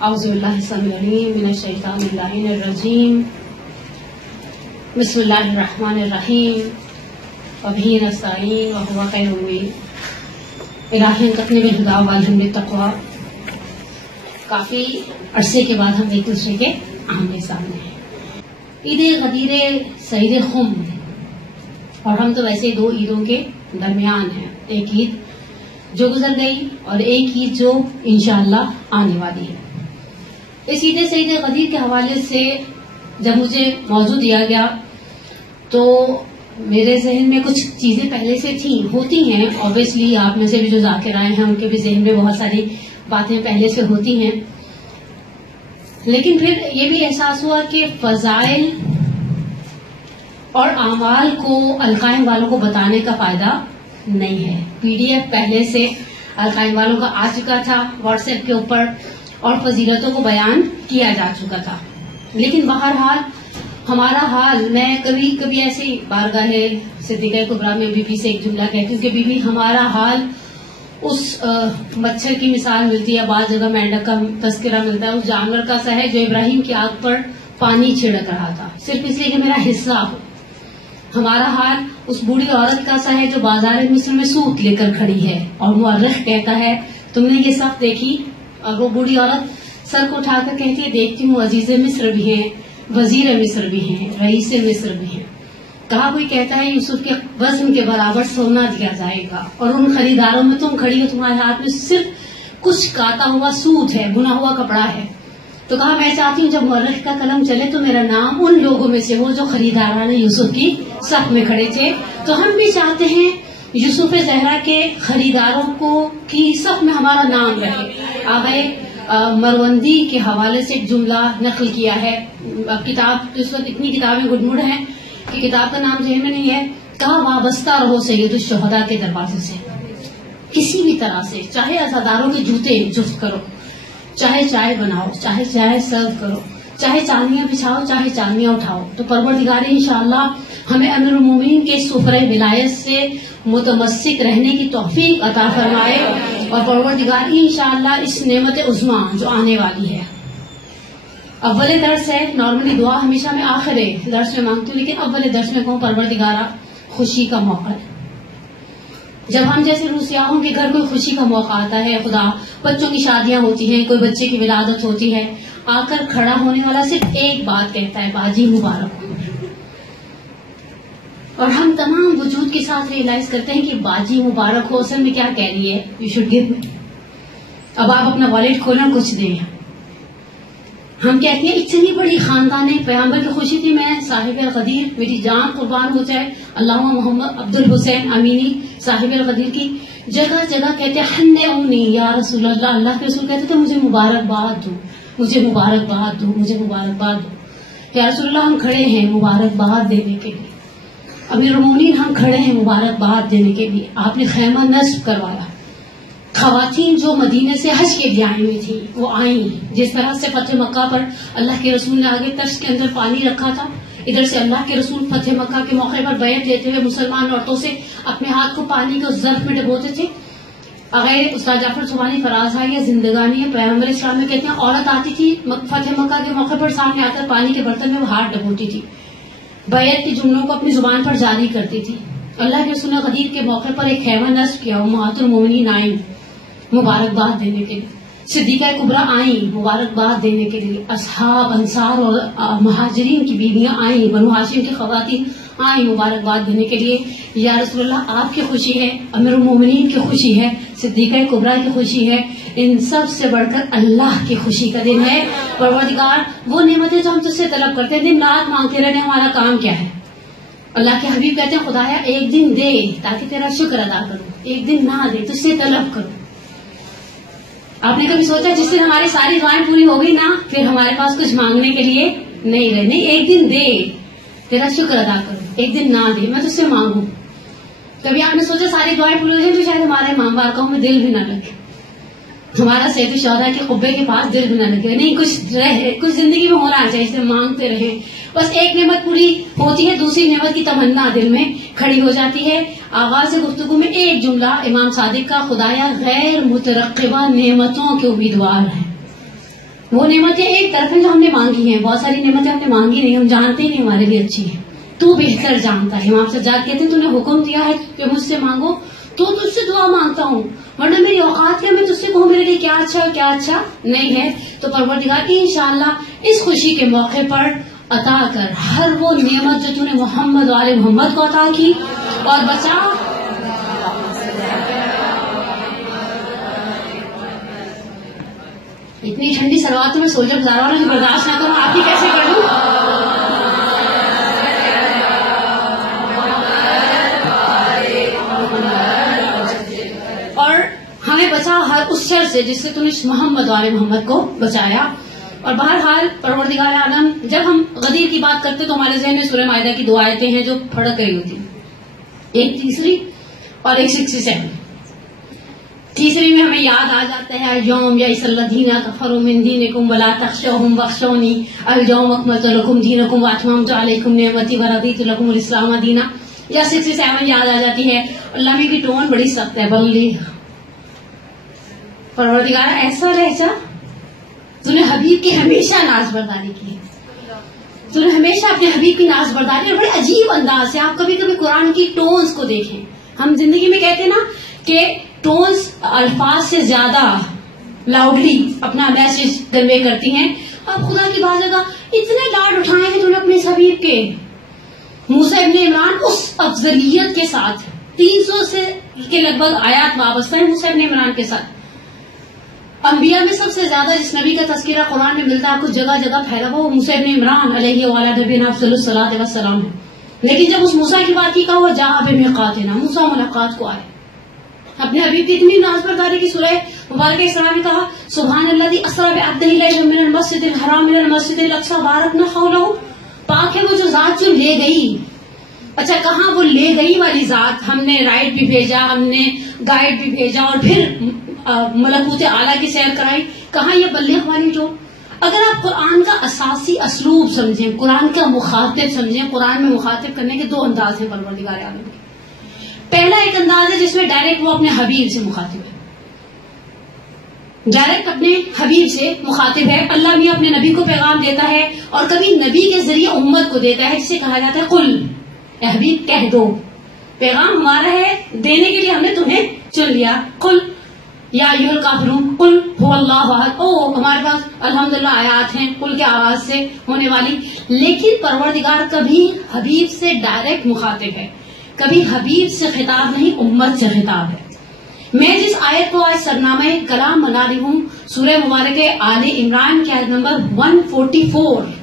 اعوذ باللہ السمیع العلیم من الشیطان اللعین الرجیم بسم اللہ الرحمن الرحیم وبہ نستعین وہو خیر المعین. الہی انتقنی بالہدی والہدی بالتقوی. کافی عرصے کے بعد ہم ایک دوسرے کے آمنے سامنے ہیں. عید غدیر سعید خم اور ہم تو ویسے دو عیدوں کے درمیان ہیں. ایک عید جو گزر گئی اور ایک عید جو انشاءاللہ آنے والی ہے. اس عید سعید غدیر کے حوالے سے جب مجھے موضوع دیا گیا تو میرے ذہن میں کچھ چیزیں پہلے سے ہوتی ہیں. اوبیسلی آپ میں سے بھی جو ذاکر آئے ہیں ان کے بھی ذہن میں بہت ساری باتیں پہلے سے ہوتی ہیں, لیکن پھر یہ بھی احساس ہوا کہ فضائل اور اعمال کو القائم والوں کو بتانے کا فائدہ نہیں ہے. پی ڈی ایف پہلے سے القائم والوں کا آ چکا تھا واٹس ایپ کے اوپر اور فضیلتوں کو بیان کیا جا چکا تھا, لیکن بہرحال ہمارا حال, میں کبھی کبھی ایسے بارگاہ صدیقہ کبریٰ میں بی بی سے ایک جملہ کہتی ہوں کہ بی بی ہمارا حال اس مچھر کی مثال ملتی ہے, بعض جگہ مینڈک کا تذکرہ ملتا ہے, اس جانور کا سا ہے جو ابراہیم کی آگ پر پانی چھڑک رہا تھا صرف اس لیے کہ میرا حصہ ہو. ہمارا حال اس بوڑھی عورت کا سا ہے جو بازار مصر میں سوٹ لے کر کھڑی ہے اور مورخ کہتا ہے تم نے یہ سب دیکھی, اور وہ بوڑھی عورت سر کو اٹھا کر کہتی ہے دیکھتی ہوں عزیز مصر بھی ہیں, وزیر مصر بھی ہیں, رئیس مصر بھی ہیں. کہا کوئی کہتا ہے یوسف کے وزن کے برابر سونا دیا جائے گا اور ان خریداروں میں تم کھڑی ہو, تمہارے ہاتھ میں صرف کچھ کاتا ہوا سوٹ ہے, بنا ہوا کپڑا ہے. تو کہا میں چاہتی ہوں جب مورخ کا قلم چلے تو میرا نام ان لوگوں میں سے ہو جو خریداران یوسف کی صف میں کھڑے تھے. تو ہم بھی چاہتے ہیں یوسف زہرا کے خریداروں کو کی صف میں ہمارا نام رہے. آغائے مروندی کے حوالے سے ایک جملہ نقل کیا ہے. کتاب اس وقت اتنی کتابیں گڈمڈ ہیں کہ کتاب کا نام ذہن میں نہیں ہے. کہا وابستہ رہو سید الشہداء کے دروازے سے کسی بھی طرح سے, چاہے عزاداروں کے جوتے جفت کرو, چاہے چائے بناؤ, چاہے چائے سرو کرو, چاہے چاندیاں بچھاؤ, چاہے چاندیاں اٹھاؤ, تو پروردگار انشاءاللہ ہمیں امیر المومنین کے سفرہ ولایت سے متمسک رہنے کی توفیق عطا فرمائے, اور پروردگار انشاءاللہ اس نعمت عظمیٰ جو آنے والی ہے. اول درس ہے, نارملی دعا ہمیشہ میں آخر درس میں مانگتی ہوں, لیکن اول درس میں کہوں پروردگارہ خوشی کا موقع ہے. جب ہم جیسے روسیاہوں کے گھر کوئی خوشی کا موقع آتا ہے, خدا بچوں کی شادیاں ہوتی ہیں, کوئی بچے کی ولادت ہوتی ہے, آ کر کھڑا ہونے والا صرف ایک بات کہتا ہے باجی مبارک ہو. اور ہم تمام وجود کے ساتھ ریئلائز کرتے ہیں کہ باجی مبارک ہو اصل میں کیا کہہ رہی ہے, یو شوڈ گیو می. اب آپ اپنا والیٹ کھولیں کچھ دیں. ہم کہتے ہیں اتنی بڑی خاندان پیغمبر کی خوشی تھی. میں صاحب الغدیر, میری جان قربان ہو جائے, اللہم محمد عبد الحسین امینی صاحب الغدیر کی جگہ جگہ کہتے ہن اونی یا رسول اللہ. اللہ کے رسول کہتے تھے مجھے مبارکباد دو, مجھے مبارکباد دو, مجھے مبارکباد دو. یا رسول اللہ ہم کھڑے ہیں مبارکباد دینے کے لیے, امیر المومنین ہم کھڑے ہیں مبارکباد دینے کے لیے. آپ نے خیمہ نصب کروایا. خواتین جو مدینے سے حج کے لیے آئی ہوئی تھی وہ آئیں. جس طرح سے فتح مکہ پر اللہ کے رسول نے آگے ترس کے اندر پانی رکھا تھا, ادھر سے اللہ کے رسول فتح مکہ کے موقع پر بیعت لیتے ہوئے مسلمان عورتوں سے اپنے ہاتھ کو پانی کے ظرف میں ڈبوتے تھے. اگر استاد جعفر سبحانی فراز ہے یا زندگانی ہے, پیغمبر اسلام میں کہتے ہیں عورت آتی تھی فتح مکہ کے موقع پر سامنے آ کر پانی کے برتن میں وہ ہاتھ ڈبوتی تھی, بیعت کے جملوں کو اپنی زبان پر جاری کرتی تھی. اللہ کے رسول نے غدیر کے موقع پر ایک خیمہ نصب کیا, امہات المومنین آئیں مبارکباد دینے کے لیے, صدیقہ کبریٰ آئیں مبارکباد دینے کے لیے, اصحاب انصار اور مہاجرین کی بیویاں آئیں, بنو ہاشم کی خواتین آئیں مبارکباد دینے کے لیے. یا رسول اللہ آپ کی خوشی ہے, امیر المومنین کی خوشی ہے, صدیقہ کبریٰ کی خوشی ہے, ان سب سے بڑھ کر اللہ کی خوشی کا دن ہے. پروردگار وہ نعمتیں جو ہم تجھ سے طلب کرتے ہیں, دن رات مانگتے رہنے ہمارا کام کیا ہے. اللہ کے حبیب کہتے ہیں خدایا ایک دن دے تاکہ تیرا شکر ادا کروں, ایک دن نہ دے تجھ سے طلب کروں. آپ نے کبھی سوچا جس دن ہماری ساری دعائیں پوری ہو گئی نا پھر ہمارے پاس کچھ مانگنے کے لیے نہیں رہے. نہیں, ایک دن دے تیرا شکر ادا کروں, ایک دن نہ دے میں تجھ سے مانگوں. کبھی آپ نے سوچا ساری دعائیں پوری ہو جائیں تو شاید ہمارے امام بارکاہوں میں دل بھی نہ لگے, ہمارا سید الشہداء کے قبے کے پاس دل بھی نہ لگے. نہیں, کچھ زندگی میں ہونا چاہیے, اس سے مانگتے رہیں. بس ایک نعمت پوری ہوتی ہے, دوسری نعمت کی تمنا دل میں کھڑی ہو جاتی ہے. آغاز گفتگو میں ایک جملہ امام صادق کا, خدایا غیر مترقبہ نعمتوں کے امیدوار ہیں. وہ نعمتیں ایک طرف ہیں جو ہم نے مانگی ہیں، بہت ساری نعمتیں ہم نے مانگی نہیں، ہم جانتے ہی نہیں ہمارے لیے اچھی ہیں. تو بہتر جانتا ہے. امام سجاد کہتے ہیں تو نے حکم دیا ہے کہ مجھ سے مانگو تو تجھ سے دعا مانگتا ہوں، ورنہ میری اوقات کیا میں تجھ سے کہوں میرے لیے کیا اچھا کیا اچھا نہیں ہے. تو پروردگار کی انشاءاللہ اس خوشی کے موقع پر عطا کر ہر وہ نعمت جو تو نے محمد و آل محمد کو عطا کی، اور بچا اتنی ٹھنڈی سلوات میں سولجر گزارا والا جو برداشت نہ کروں آپ ہی کیسے کر لوں. اور ہمیں بچا ہر اس شر سے جس سے تم نے محمد و آل محمد کو بچایا. اور بہرحال پروردگار عالم جب ہم غدیر کی بات کرتے تو ہمارے ذہن میں سورہ مائدہ کی دو آیتیں ہیں جو پھڑک رہی ہوتی ہیں، ایک تیسری اور ایک 67. تیسری میں ہمیں یاد آ جاتا ہے یوم یئس الذین کفروا من دینکم ولا تخشوہم واخشونی الیوم اکملت لکم دینکم واتممت علیکم نعمتی ورضیت لکم الاسلام دینا. یا 67 یاد آ جاتی ہے. اللہ میں کی ٹون بڑی سخت ہے. بلی پروردگار ایسا لہجہ تو نے حبیب کی ہمیشہ ناز برداری کی، تو نے ہمیشہ اپنے حبیب کی ناز برداری، اور بڑے عجیب انداز سے آپ کبھی کبھی قرآن کی ٹونز کو دیکھیں. ہم زندگی میں کہتے ہیں نا کہ ٹونز الفاظ سے زیادہ لاؤڈلی اپنا میسج کنوے کرتی ہیں. آپ خدا کی بات جگہ اتنے لاڈ اٹھائے ہیں تو نے اپنے حبیب کے. موسیٰ ابن عمران اس افضلیت کے ساتھ 300 سے کے لگ بھگ آیات وابستہ ہیں موسیٰ ابن عمران کے ساتھ. انبیاء میں سب سے زیادہ جس نبی کا تذکرہ قرآن میں ملتا ہے کچھ جگہ جگہ پھیلا ہوا وہ موسیٰ ابن عمران علیہ وعلیٰ نبینا افضل الصلاۃ والسلام ہے. لیکن جب اس موسیٰ کی بات کی کہا وہ جاء بمیقاتنا، موسیٰ ملاقات کو آئے. اپنے حبیب کی اتنی ناز برداری کی سورہ مبارکہ اسراء میں کہا سبحان الذی اسری بعبدہ لیلا من المسجد الحرام الى المسجد الاقصی بارکنا حولہ. پاک ہے وہ جو ذات جو لے گئی. اچھا کہاں وہ لے گئی والی ذات؟ ہم نے رائڈ بھی بھیجا، ہم نے گائیڈ بھی بھیجا، اور پھر ملکوت اعلیٰ کی سیر کرائی. کہاں یہ بلیغ والی جو؟ اگر آپ قرآن کا اساسی اسلوب سمجھیں، قرآن کا مخاطب سمجھیں، قرآن میں مخاطب کرنے کے دو انداز ہیں پروردگار عالم کے. پہلا ایک انداز ہے جس میں ڈائریکٹ وہ اپنے حبیب سے مخاطب ہے، ڈائریکٹ اپنے حبیب سے مخاطب ہے. اللہ بھی اپنے نبی کو پیغام دیتا ہے اور کبھی نبی کے ذریعے امت کو دیتا ہے، جسے کہا جاتا ہے قل، اے حبیب کہہ دو. پیغام ہمارا ہے، دینے کے لیے ہم نے تمہیں چن لیا. قل یا ایھا الکافرون قل ھو اللہ احد. ہمارے پاس الحمدللہ آیات ہیں قل کے آواز سے ہونے والی. لیکن پروردگار کبھی حبیب سے ڈائریکٹ مخاطب ہے، کبھی حبیب سے خطاب نہیں، امت سے خطاب ہے. میں جس آیت کو آج سرنامہ کلام بنا رہی ہوں سورہ مبارکہ آل عمران کی آیت نمبر 144.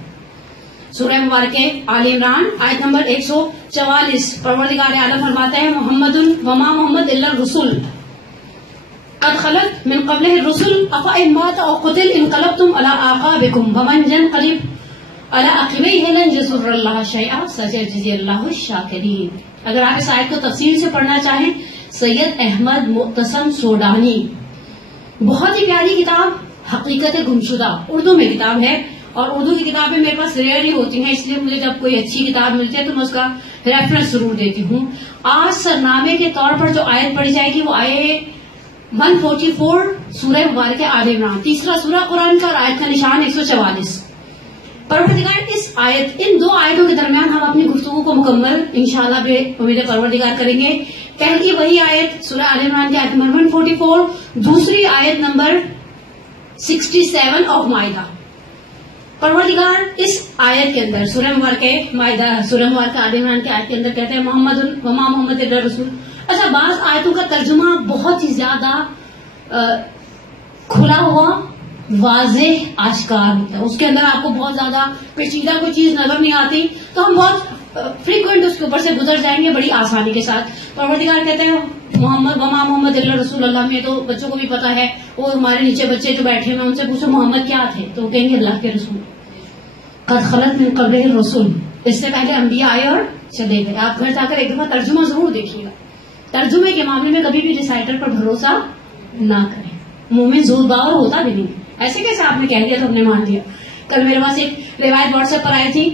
سورہ مبارکہ آل عمران آیت نمبر 144. پروردگار عالم فرماتا ہے محمد وما محمد الا الرسول قد خلت من قبلہ الرسل افإن مات او قتل انقلبتم على اعقابکم ومن ينقلب على عقبیہ لن یضر اللہ شیئا سیجزی اللہ الشاکرین. اگر آپ اس آیت کو تفصیل سے پڑھنا چاہیں سید احمد معتصم سوڈانی، بہت ہی پیاری کتاب حقیقت گمشدہ، اردو میں کتاب ہے. اور اردو کی کتابیں میرے پاس ریئر ہی ہوتی ہیں، اس لیے مجھے جب کوئی اچھی کتاب ملتی ہے تو میں اس کا ریفرنس ضرور دیتی ہوں. آج سرنامے کے طور پر جو آیت پڑھی جائے گی وہ آئے 144 سورہ مبارکہ آل عمران، تیسرا سورہ قرآن کا، اور آیت کا نشان 144. پروردگار اس آیت، ان دو آیتوں کے درمیان ہم اپنی گفتگو کو مکمل انشاءاللہ بے امید پروردگار کریں گے. پہلی وہی آیت سورہ آل عمران کی آیت نمبر 144، دوسری آیت نمبر 67 آف مائدہ. پروردگار اس آیت کے اندر سورہ مبارکہ مائدہ، سورہ مبارکہ آل عمران کی آیت کے اندر کہتے ہیں محمد وما محمد الا رسول. اچھا بعض آیتوں کا ترجمہ بہت ہی زیادہ کھلا ہوا واضح آشکار ہوتا ہے، اس کے اندر آپ کو بہت زیادہ پیچیدہ کوئی چیز نظر نہیں آتی تو ہم بہت فریکوینٹ اس کے اوپر سے گزر جائیں گے بڑی آسانی کے ساتھ. پروردگار کہتے ہیں محمد وما محمد الا رسول اللہ. میں تو بچوں کو بھی پتا ہے، وہ ہمارے نیچے بچے جو بیٹھے ہیں ان سے پوچھو محمد کیا تھے تو وہ کہیں گے اللہ کے رسول. قد خلت من قبلہ الرسل، اس سے پہلے انبیاء آئے اور چلے گئے. آپ گھر جا کر ایک دفعہ ترجمہ ضرور دیکھیے گا. ترجمے کے معاملے میں کبھی بھی ریسائٹر پر بھروسہ نہ کریں، مومن زور باور ہوتا بھی نہیں. ایسے کیسے آپ نے کہہ دیا تو ہم نے مان لیا. کل میرے پاس ایک روایت واٹس ایپ پر آئی تھی،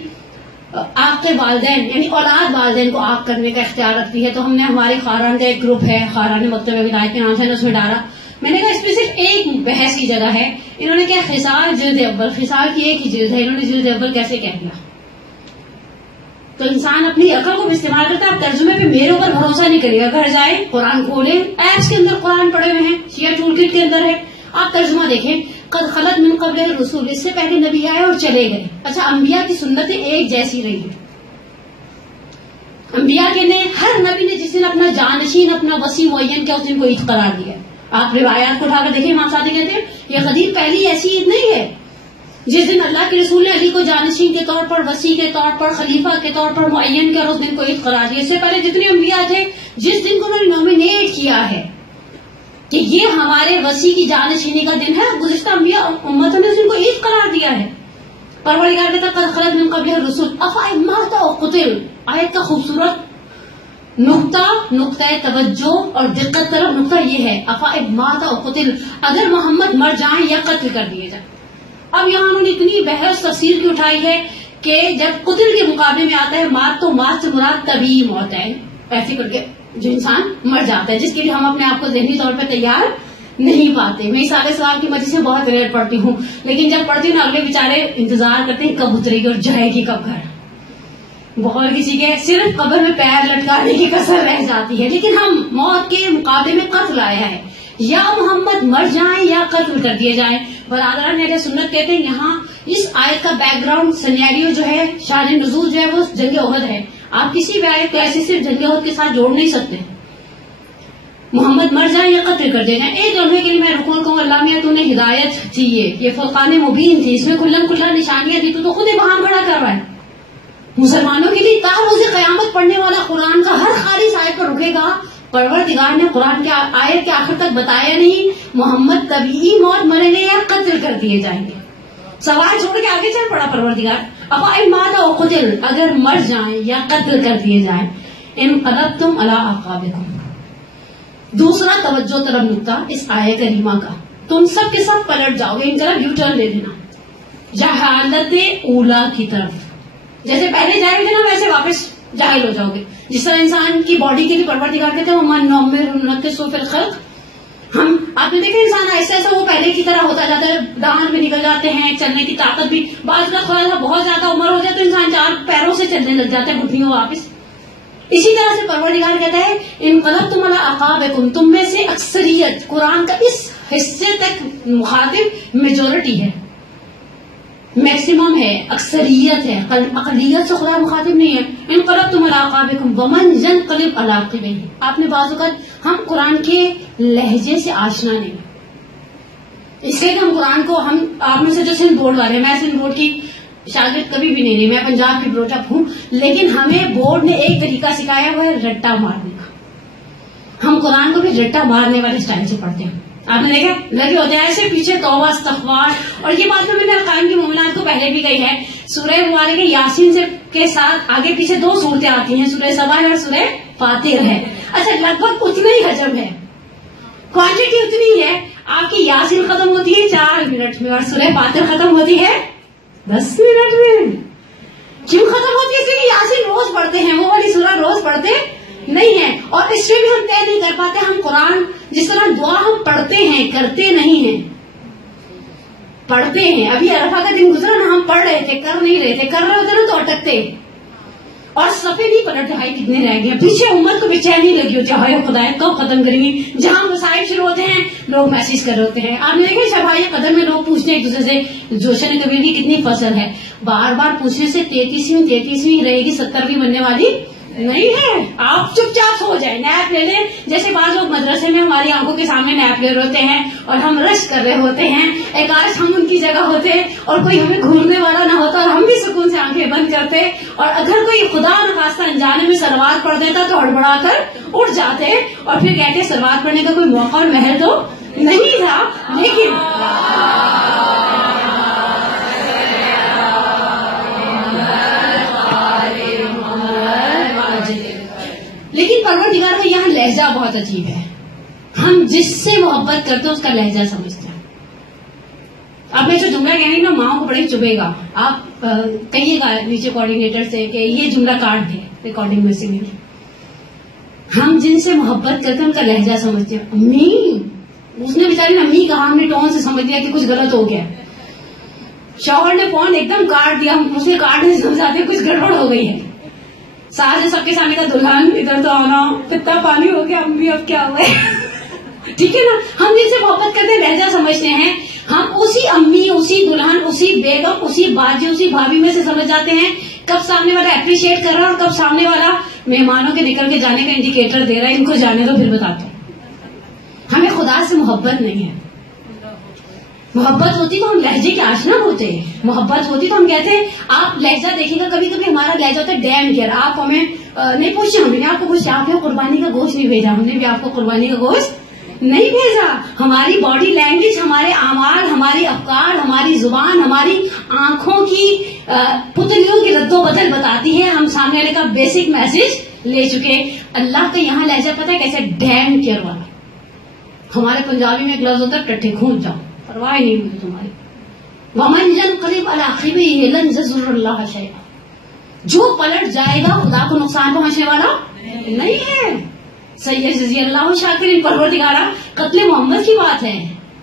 آگ کے والدین یعنی اولاد والدین کو آگ کرنے کا اختیار رکھتی ہے. تو ہم نے ہماری خاران کا ایک گروپ ہے، خاران مکتب ولایت کے نام سے اس میں ڈالا. میں نے کہا اس میں صرف ایک بحث کی جگہ ہے، انہوں نے کیا خصال جلد اول، خصال کی ایک ہی جلد ہے، انہوں نے جلد اول کیسے کہہ دیا؟ تو انسان اپنی عقل کو بھی استعمال کرتا ہے. آپ ترجمے پہ میرے اوپر بھروسہ نہیں کرے گا، گھر جائے قرآن کھولے، ایپس کے اندر قرآن پڑے ہوئے ہیں، شیعہ ٹول کٹ کے اندر ہے، آپ ترجمہ دیکھیں. قد خلت من قبل الرسول، اس سے پہلے نبی آئے اور چلے گئے. اچھا، انبیاء کی سنتیں ایک جیسی رہی ہیں. انبیاء کے نے ہر نبی نے جس دن اپنا جانشین، اپنا وسیع معین کیا، اس دن کو عید قرار دیا. آپ روایات کو اٹھا کر دیکھیں، امام صادق کہتے ہیں یہ غدیر پہلی ایسی عید نہیں ہے جس دن اللہ کے رسول نے علی کو جانشین کے طور پر، وسیع کے طور پر، خلیفہ کے طور پر معین کیا اور اس دن کو عید قرار دیا. اس سے پہلے جتنے انبیاء تھے جس دن کو انہوں نے نومینیٹ کیا ہے کہ یہ ہمارے وسیع کی جانشینی کا دن ہے، گزشتہ انبیاء امتوں نے اس دن کو عید قرار دیا ہے. پروردگار کہتا قد خلت من قبل الرسول افإن مات أو قتل. آیت کا خوبصورت نقطہ توجہ اور دقت طرف نقطہ یہ ہے، افإن مات أو قتل، اگر محمد مر جائیں یا قتل کر دیے جائیں. اب یہاں انہوں نے اتنی بحث تفسیر کی اٹھائی ہے کہ جب قتل کے مقابلے میں آتا ہے مات، تو مات سے مراد طبیعی موت ہے، ایسے کر کے جو انسان مر جاتا ہے، جس کے لیے ہم اپنے آپ کو ذہنی طور پہ تیار نہیں پاتے. میں سارے ثواب کی مجلس سے بہت ریئر پڑھتی ہوں، لیکن جب پڑھتی ہوں اگلے بیچارے انتظار کرتے ہیں کب اترے گی اور جائے گی کب گھر. بہت کسی کے صرف قبر میں پیر لٹکانے کی کسر رہ جاتی ہے. لیکن ہم موت کے مقابلے میں قتل آیا ہے، یا محمد مر جائیں یا قتل کر دیے جائیں. برادران اہل سنت کہتے ہیں یہاں اس آیت کا بیک گراؤنڈ سینیریو جو ہے، شان نزول جو ہے وہ جنگ احد ہے. آپ کسی بھی آیت کو ایسے صرف جنگ احد کے ساتھ جوڑ نہیں سکتے. محمد مر جائیں یا قتل کر دے جائیں. ایک لمحے کے لیے میں رکوع کہوں اللہ میاں تو نے ہدایت تھی، یہ فرقان مبین تھی، اس میں کھلم کھلا نشانیاں تھی، تو خود وہاں کھڑا کر رہا ہے. مسلمانوں کے لیے تا روز قیامت پڑھنے والا قرآن کا ہر خالص آیت پر رکے گا. پروردگار نے قرآن کے آیت کے آخر تک بتایا نہیں محمد طبیعی موت مریں گے یا قتل کر دیے جائیں گے. سوال چھوڑ کے آگے چل پڑا پروردگار، افإن مات أو قتل، اگر مر جائیں یا قتل کر دیے جائیں. انقلبتم علی اعقابکم. دوسرا توجہ طرف نقطہ اس آیت کریمہ کا، تم سب کے سب پلٹ جاؤ گے، ان طرف یو ٹرن لے لینا، جہالت اولا کی طرف. جیسے پہلے جائے گے نا ویسے واپس جاہل ہو جاؤ گے. جس طرح انسان کی باڈی کے لیے پروردگار کہتے ہیں وہ من نعمر ننقصہ فی الخلق. ہم آپ نے دیکھا انسان ایسا ایسا وہ پہلے کی طرح ہوتا جاتا ہے، دانت بھی نکل جاتے ہیں، چلنے کی طاقت بھی، بعض کا تھوڑا سا بہت زیادہ عمر ہو جائے تو انسان 4 پیروں سے چلنے لگ جاتا ہے، گھٹنیوں واپس. اسی طرح سے پروردگار کہتا ہے انقلبتم علی اعقابکم، تم میں سے اکثریت، قرآن کا اس حصے تک مخاطب میجورٹی ہے، میکسیمم ہے، اکثریت ہے، اقلیت سے خدا مخاطب نہیں ہے. انقلبتم علی اعقابکم ومن ینقلب علی عقبیہ. آپ نے بعض اوقات ہم قرآن کے لہجے سے آشنا نہیں، اس لیے کہ ہم قرآن کو آپ میں سے جو سندھ بورڈ والے، میں سندھ بورڈ کی شاگرد کبھی بھی نہیں رہی، میں پنجاب کی بروٹپ ہوں، لیکن ہمیں بورڈ نے ایک طریقہ سکھایا ہوا ہے رٹا مارنے کا. ہم قرآن کو بھی رٹا مارنے والے اسٹائل سے پڑھتے ہیں. آپ نے دیکھا لگے ہوتے ہیں ایسے پیچھے توبہ استغفار. اور یہ بات میں نے ارکان کی مومنات کو پہلے بھی کہی ہے، سورہ مبارکہ یاسین سے کے ساتھ آگے پیچھے 2 صورتیں آتی ہیں، سورہ سبا اور سورہ فاتر ہے. اچھا لگ بھگ اتنا ہی حجم ہے، کوانٹٹی اتنی ہے. آپ کی یاسین ختم ہوتی ہے 4 منٹ میں اور سورہ فاتر ختم ہوتی ہے 10 منٹ میں. کیوں ختم ہوتی ہے؟ اس لیے یاسین روز پڑھتے ہیں، وہ والی سورہ روز پڑھتے نہیں ہے. اور اس میں بھی ہم طے نہیں کر پاتے ہم قرآن جس طرح دعا ہم پڑھتے ہیں کرتے نہیں ہیں. پڑھتے ہیں، ابھی عرفہ کا دن گزرا نا، ہم پڑھ رہے تھے کر نہیں رہے تھے، کر رہے ہوتے نا تو اٹکتے اور صفحے نہیں پلٹتے، بھائی کتنے رہ گئے. پیچھے امت کو بےچینی لگی ہوتی ہے، ہائے خدا کب ختم کریں گی. جہاں مسائل شروع ہوتے ہیں لوگ میسج کر رہے ہوتے ہیں. آپ نے دیکھا شبھائی قدر میں لوگ پوچھتے ہیں ایک دوسرے سے جوشن کبیر کی کتنی فصل ہے. بار بار پوچھنے سے 33ویں رہے گی، 70ویں بننے والی نہیں ہے. آپ چپ چاپ ہو جائیں، نیپ لے لیں. جیسے بعض لوگ مدرسے میں ہماری آنکھوں کے سامنے نیپ لے رہے ہوتے ہیں اور ہم رش کر رہے ہوتے ہیں، ایک آج ہم ان کی جگہ ہوتے اور کوئی ہمیں گھورنے والا نہ ہوتا اور ہم بھی سکون سے آنکھیں بند کرتے. اور اگر کوئی خدا نخواستہ انجانے میں سلوات پڑھ دیتا تو ہڑبڑا کر اٹھ جاتے اور پھر کہتے سلوات پڑھنے کا کوئی موقع اور محل تو نہیں تھا. لیکن پروردگار کا یہاں لہجہ بہت عجیب ہے. ہم جس سے محبت کرتے ہیں اس کا لہجہ سمجھتے ہیں. اب میں جو جملہ کہنے نا ماں کو بڑے چبھے گا، آپ کہیے گا نیچے کوآرڈینیٹر سے کہ یہ جملہ کاٹ دے ریکارڈنگ میں سے. ہم جن سے محبت کرتے ہیں ان کا لہجہ سمجھتے ہیں. امی اس نے بیچاری امی کہا، ہم نے ٹون سے سمجھ لیا کہ کچھ غلط ہو گیا. شوہر نے فون ایک دم کاٹ دیا، ہم اسے کاٹنے سے سمجھاتے کچھ گڑبڑ ہو گئی ہے. ساس نے سب کے سامنے کا دلہن ادھر تو آنا، کتنا پانی ہو گیا امی اب کیا ہوا ہے. ٹھیک ہے نا، ہم جن سے محبت کرتے لہجہ سمجھتے ہیں، ہم اسی امی، اسی دلہن، اسی بیگم، اسی باجی، اسی بھابھی میں سے سمجھ جاتے ہیں کب سامنے والا اپریشیٹ کر رہا ہے اور کب سامنے والا مہمانوں کے نکل کے جانے کا انڈیکیٹر دے رہا ہے، ان کو جانے دو پھر بتاتا ہوں. ہمیں خدا سے محبت نہیں ہے. محبت ہوتی تو ہم لہجے کے آشنا ہوتے ہیں. محبت ہوتی تو ہم کہتے ہیں، آپ لہجہ دیکھیں گا، کبھی کبھی ہمارا لہجہ ہوتا ہے ڈیم کیئر. آپ ہمیں نہیں پوچھے، ہم نے آپ کو پوچھا، آپ نے قربانی کا گوشت نہیں بھیجا، ہم نے بھی آپ کو قربانی کا گوشت نہیں بھیجا. ہماری باڈی لینگویج، ہمارے اعمال، ہماری افکار، ہماری زبان، ہماری آنکھوں کی پتلیوں کی رد و بدل بتاتی ہے ہم سامنے والے کا بیسک میسج لے چکے. اللہ کا یہاں لہجہ پتہ ہے کیسے؟ ڈیم کیئر والا. ہمارے پنجابی میں ایک لفظ ہوتا ہے ٹٹھے کھونچ جاؤ، پرواہ نہیں ہوگی تمہاری. ومن ينقلب على عقبيه لن يضر الله شيئا. جو پلٹ جائے گا خدا کو نقصان پہنچنے والا نہیں ہے. سیجزی اللہ شاکرین. پروردگارا، قتل محمد کی بات ہے،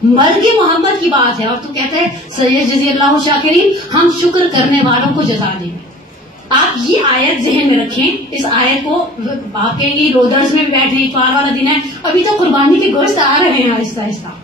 مرگ محمد کی بات ہے، اور تو کہتے ہیں سیجزی اللہ شاکرین، ہم شکر کرنے والوں کو جزا دیں گے. آپ یہ آیت ذہن میں رکھیں. اس آیت کو آپ کہیں گے روزرز میں بھی بیٹھے، اتوار والا دن ہے، ابھی تو قربانی کے گوشت آ رہے ہیں آہستہ آہستہ،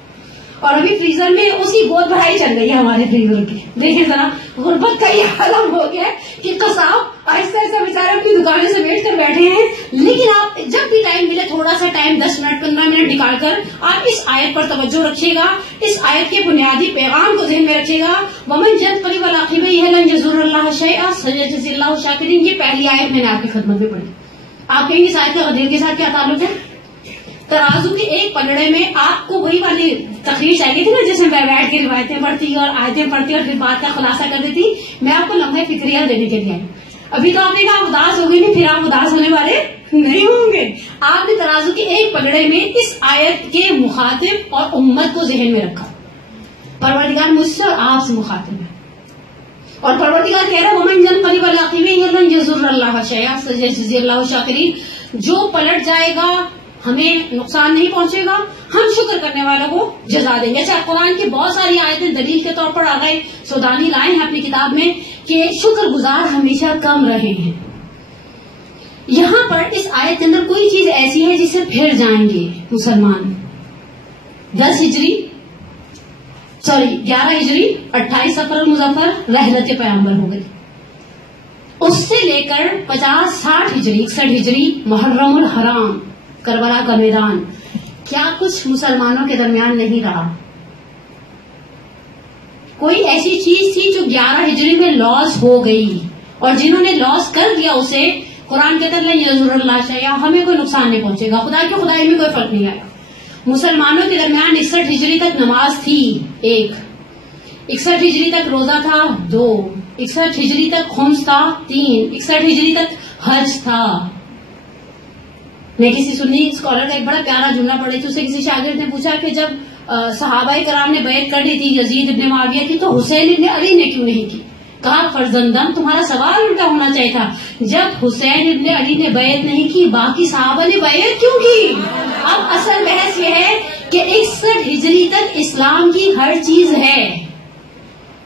اور ابھی فریزر میں اس کی گود بڑھائی چل رہی ہے ہمارے فریزر کی. دیکھیں ذرا غربت کا یہ عالم ہو گیا کہ قصاب آہستہ آہستہ بیچارے اپنی دکانیں سے بیٹھ کر بیٹھے ہیں. لیکن آپ جب بھی ٹائم ملے، تھوڑا سا ٹائم 10 منٹ 15 منٹ نکال کر آپ اس آیت پر توجہ رکھیے گا. اس آیت کے بنیادی پیغام کو ذہن میں رکھیے گا. ومن ينقلب على عقبيه لن يضر الله شيئا سيجزي الله شاكرين. یہ پہلی آیت میں نے آپ کی خدمت میں پڑھی. آپ کہیں گے اس آیت کا غدیر کے ساتھ کیا تعلق ہے؟ ترازو کے ایک پلڑے میں آپ کو وہی والی تقریر چاہیے تھی نا، جس میں بیٹھ کے روایتیں پڑھتی اور آیتیں پڑھتی اور پھر بات کا خلاصہ کر دیتی. میں آپ کو لمحے فکریہ دینے کے لیے آئی. ابھی تو آپ نے کہا اداس ہو گئی نہیں، پھر آپ اداس ہونے والے نہیں ہوں گے. آپ نے ترازو کے ایک پلڑے میں اس آیت کے مخاطب اور امت کو ذہن میں رکھا. پروردگار مجھ سے اور آپ سے مخاطب ہے، اور پروردگار کہہ رہا ہے ومن ينقلب على عقبيه لن يضر الله شيئا سيجزي الله شاكرين. جو پلٹ جائے گا ہمیں نقصان نہیں پہنچے گا، ہم شکر کرنے والوں کو جزا دیں گے. اچھا، قرآن کی بہت ساری آیتیں دلیل کے طور پر آ گئے. سودانی لائے ہیں اپنی کتاب میں کہ شکر گزار ہمیشہ کم رہے ہیں. یہاں پر اس آیت کے اندر کوئی چیز ایسی ہے جس سے پھر جائیں گے مسلمان. 11 ہجری 28 سفر المظفر رحلت پیغمبر ہو گئی. اس سے لے کر 50-60 ہجری 61 ہجری محرم الحرام کربلا کا میدان، کیا کچھ مسلمانوں کے درمیان نہیں رہا؟ کوئی ایسی چیز تھی جو 11 ہجری میں لاس ہو گئی، اور جنہوں نے لاس کر دیا اسے قرآن کہتا ہے یضر اللہ شیئا، ہمیں کوئی نقصان نہیں پہنچے گا، خدا کی خدائی میں کوئی فرق نہیں آیا. مسلمانوں کے درمیان 61 ہجری تک نماز تھی 1، 61 ہجری تک روزہ تھا 2، 61 ہجری تک خمس تھا 3، 61 ہجری تک حج تھا. میں کسی سنی اسکالر کا ایک بڑا پیارا جملہ پڑھی تھی، اسے کسی شاگرد نے پوچھا کہ جب صحابہ کرام نے بیعت کر لی تھی یزید ابن معاویہ کی، تو حسین ابن علی نے کیوں نہیں کی؟ کہا فرزندم تمہارا سوال الٹا ہونا چاہیے تھا. جب حسین ابن علی نے بیعت نہیں کی، باقی صحابہ نے بیعت کیوں کی؟ اب اصل بحث یہ ہے کہ 61 ہجری تک اسلام کی ہر چیز ہے،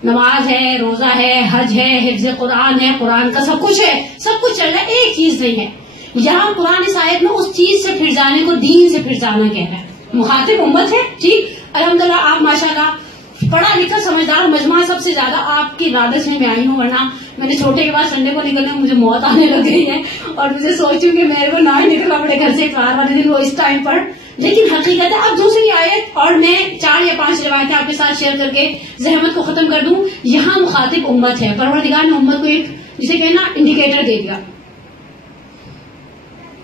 نماز ہے، روزہ ہے، حج ہے، حفظ قرآن ہے، قرآن کا سب کچھ ہے، سب کچھ چل رہا ہے، ایک چیز نہیں ہے. یہاں قرآن اس آیت میں اس چیز سے پھر جانے کو دین سے پھر جانا کہہ رہا ہے. مخاطب امت ہے، ٹھیک، الحمدللہ آپ ماشاءاللہ پڑھا لکھا سمجھدار مجموعہ سب سے زیادہ آپ کی رادت میں آئی ہوں، ورنہ میں نے چھوٹے کے بعد سنڈے کو نکلنے میں مجھے موت آنے لگ گئی ہے، اور مجھے سوچوں کہ میرے کو نہ ہی نکلنا پڑے گھر سے اتوار والے دن وہ اس ٹائم پر. لیکن حقیقت ہے اب دوسری آیت، اور میں 4 یا 5 روایتیں آپ کے ساتھ شیئر کر کے زحمت کو ختم کر دوں. یہاں مخاطب امت ہے، پروردگار نے امت کو ایک جسے کہنا انڈیکیٹر دے دیا.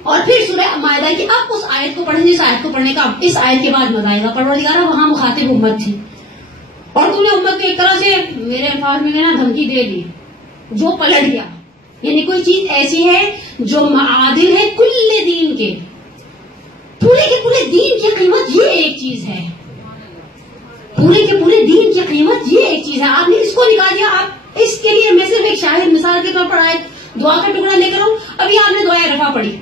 اور پھر سورہ مائدہ کی اب اس آیت کو پڑھیں، جس آیت کو پڑھنے کا اب اس آیت کے بعد مزہ آئے گا. پروردگار وہاں مخاطب امت تھی، اور تم نے امت کو ایک طرح سے میرے الفاظ میں کہنا دھمکی دے دی، جو پلٹ گیا. یعنی کوئی چیز ایسی ہے جو معادل ہے کل دین کے، پورے کے پورے دین کی قیمت یہ ایک چیز ہے، پورے کے پورے دین کی قیمت یہ ایک چیز ہے. آپ نے اس کو نکال دیا. آپ اس کے لیے میں صرف ایک شاہد مثال کے طور پر آئے دعا کا ٹکڑا لے کر ہوں. ابھی آپ نے دعائے رفع پڑھی،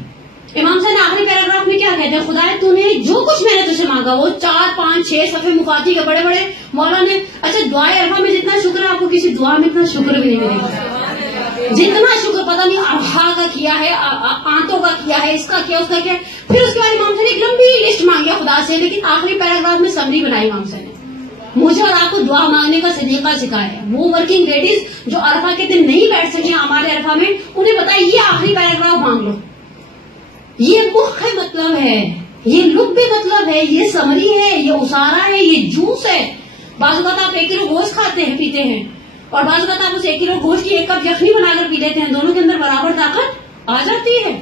امام صاحب نے آخری پیراگراف میں کیا کہتے ہیں؟ خدا تو نے جو کچھ میں نے تجھ سے مانگا وہ 4 5 6 صفحے مفاتی کے بڑے بڑے مولا نے. اچھا دعائے عرفہ میں جتنا شکر ہے آپ کو کسی دعا میں اتنا شکر بھی نہیں ملے گا. جتنا شکر پتہ نہیں ارحا کا کیا ہے, آنتوں کا کیا ہے, اس کا کیا, اس کا کیا. پھر اس کے بعد امام صاحب نے ایک لمبی لسٹ مانگی خدا سے, لیکن آخری پیراگراف میں سمری بنائی امام صاحب نے. مجھے اور آپ کو دعا مانگنے کا سلیقہ سکھایا ہے. وہ ورکنگ لیڈیز جو عرفہ کے دن نہیں بیٹھ سکیں ہمارے عرفہ میں, انہیں بتایا یہ آخری پیراگراف مانگ لو. یہ مخ مطلب ہے, یہ لب مطلب ہے, یہ سمری ہے, یہ اسارا ہے, یہ جوس ہے. بعض اوقات آپ 1 کلو گوشت کھاتے ہیں پیتے ہیں, اور بعض اوقات آپ اس 1 کلو گوشت کی 1 کپ یخنی بنا کر پی لیتے ہیں. دونوں کے اندر برابر طاقت آ جاتی ہے.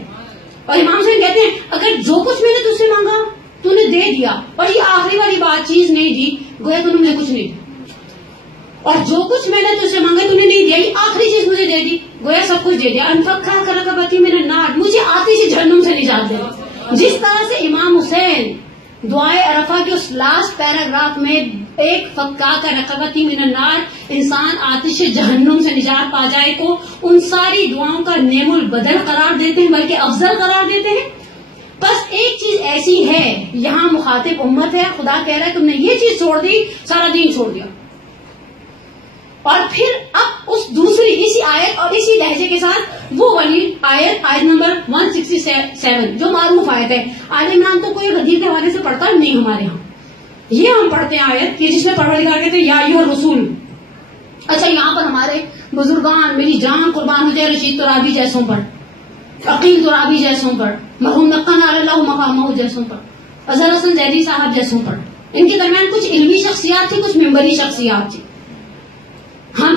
اور امام صاحب کہتے ہیں اگر جو کچھ میں نے تجھ سے مانگا تو نے دے دیا, اور یہ آخری والی بات چیز نہیں دی, گویا تو نے کچھ نہیں دیا. اور جو کچھ میں نے تجھ سے مانگا تو نے نہیں دیا, یہ آخری چیز مجھے دے دی, گویا سب کچھ دے دیا. انفقا کر رقبتی من النار, مجھے آتی سی جہنم سے نجات دے. جس طرح سے امام حسین دعائے عرفہ کے اس لاسٹ پیراگراف میں ایک فقا کا رقبتی من النار, انسان آتش جہنم سے نجات پا جائے, کو ان ساری دعاؤں کا نعم البدل قرار دیتے ہیں, بلکہ افضل قرار دیتے ہیں. بس ایک چیز ایسی ہے, یہاں مخاطب امت ہے, خدا کہہ رہا ہے تم نے یہ چیز چھوڑ دی, سارا دین چھوڑ دیا. اور پھر اب اس دوسری اسی آیت اور اسی لہجے کے ساتھ وہ والی آیت نمبر 167 جو معروف آیت ہے. آل عمران تو کوئی حدیث کے حوالے سے پڑھتا نہیں ہمارے ہاں, یہ ہم پڑھتے ہیں آیت کہ جس میں پروردگار کہتے ہیں یا ایھا الرسول. اچھا یہاں پر ہمارے بزرگان, میری جان قربان ہو جائے, رشید ترابی جیسوں پر, عقیل ترابی جیسوں پر, مرحوم نقان اللہ مقامہ جیسوں پر, اظہر حسن زیدی صاحب جیسوں پر, ان کے درمیان کچھ علمی شخصیات تھی, کچھ ممبری شخصیات تھی. ہم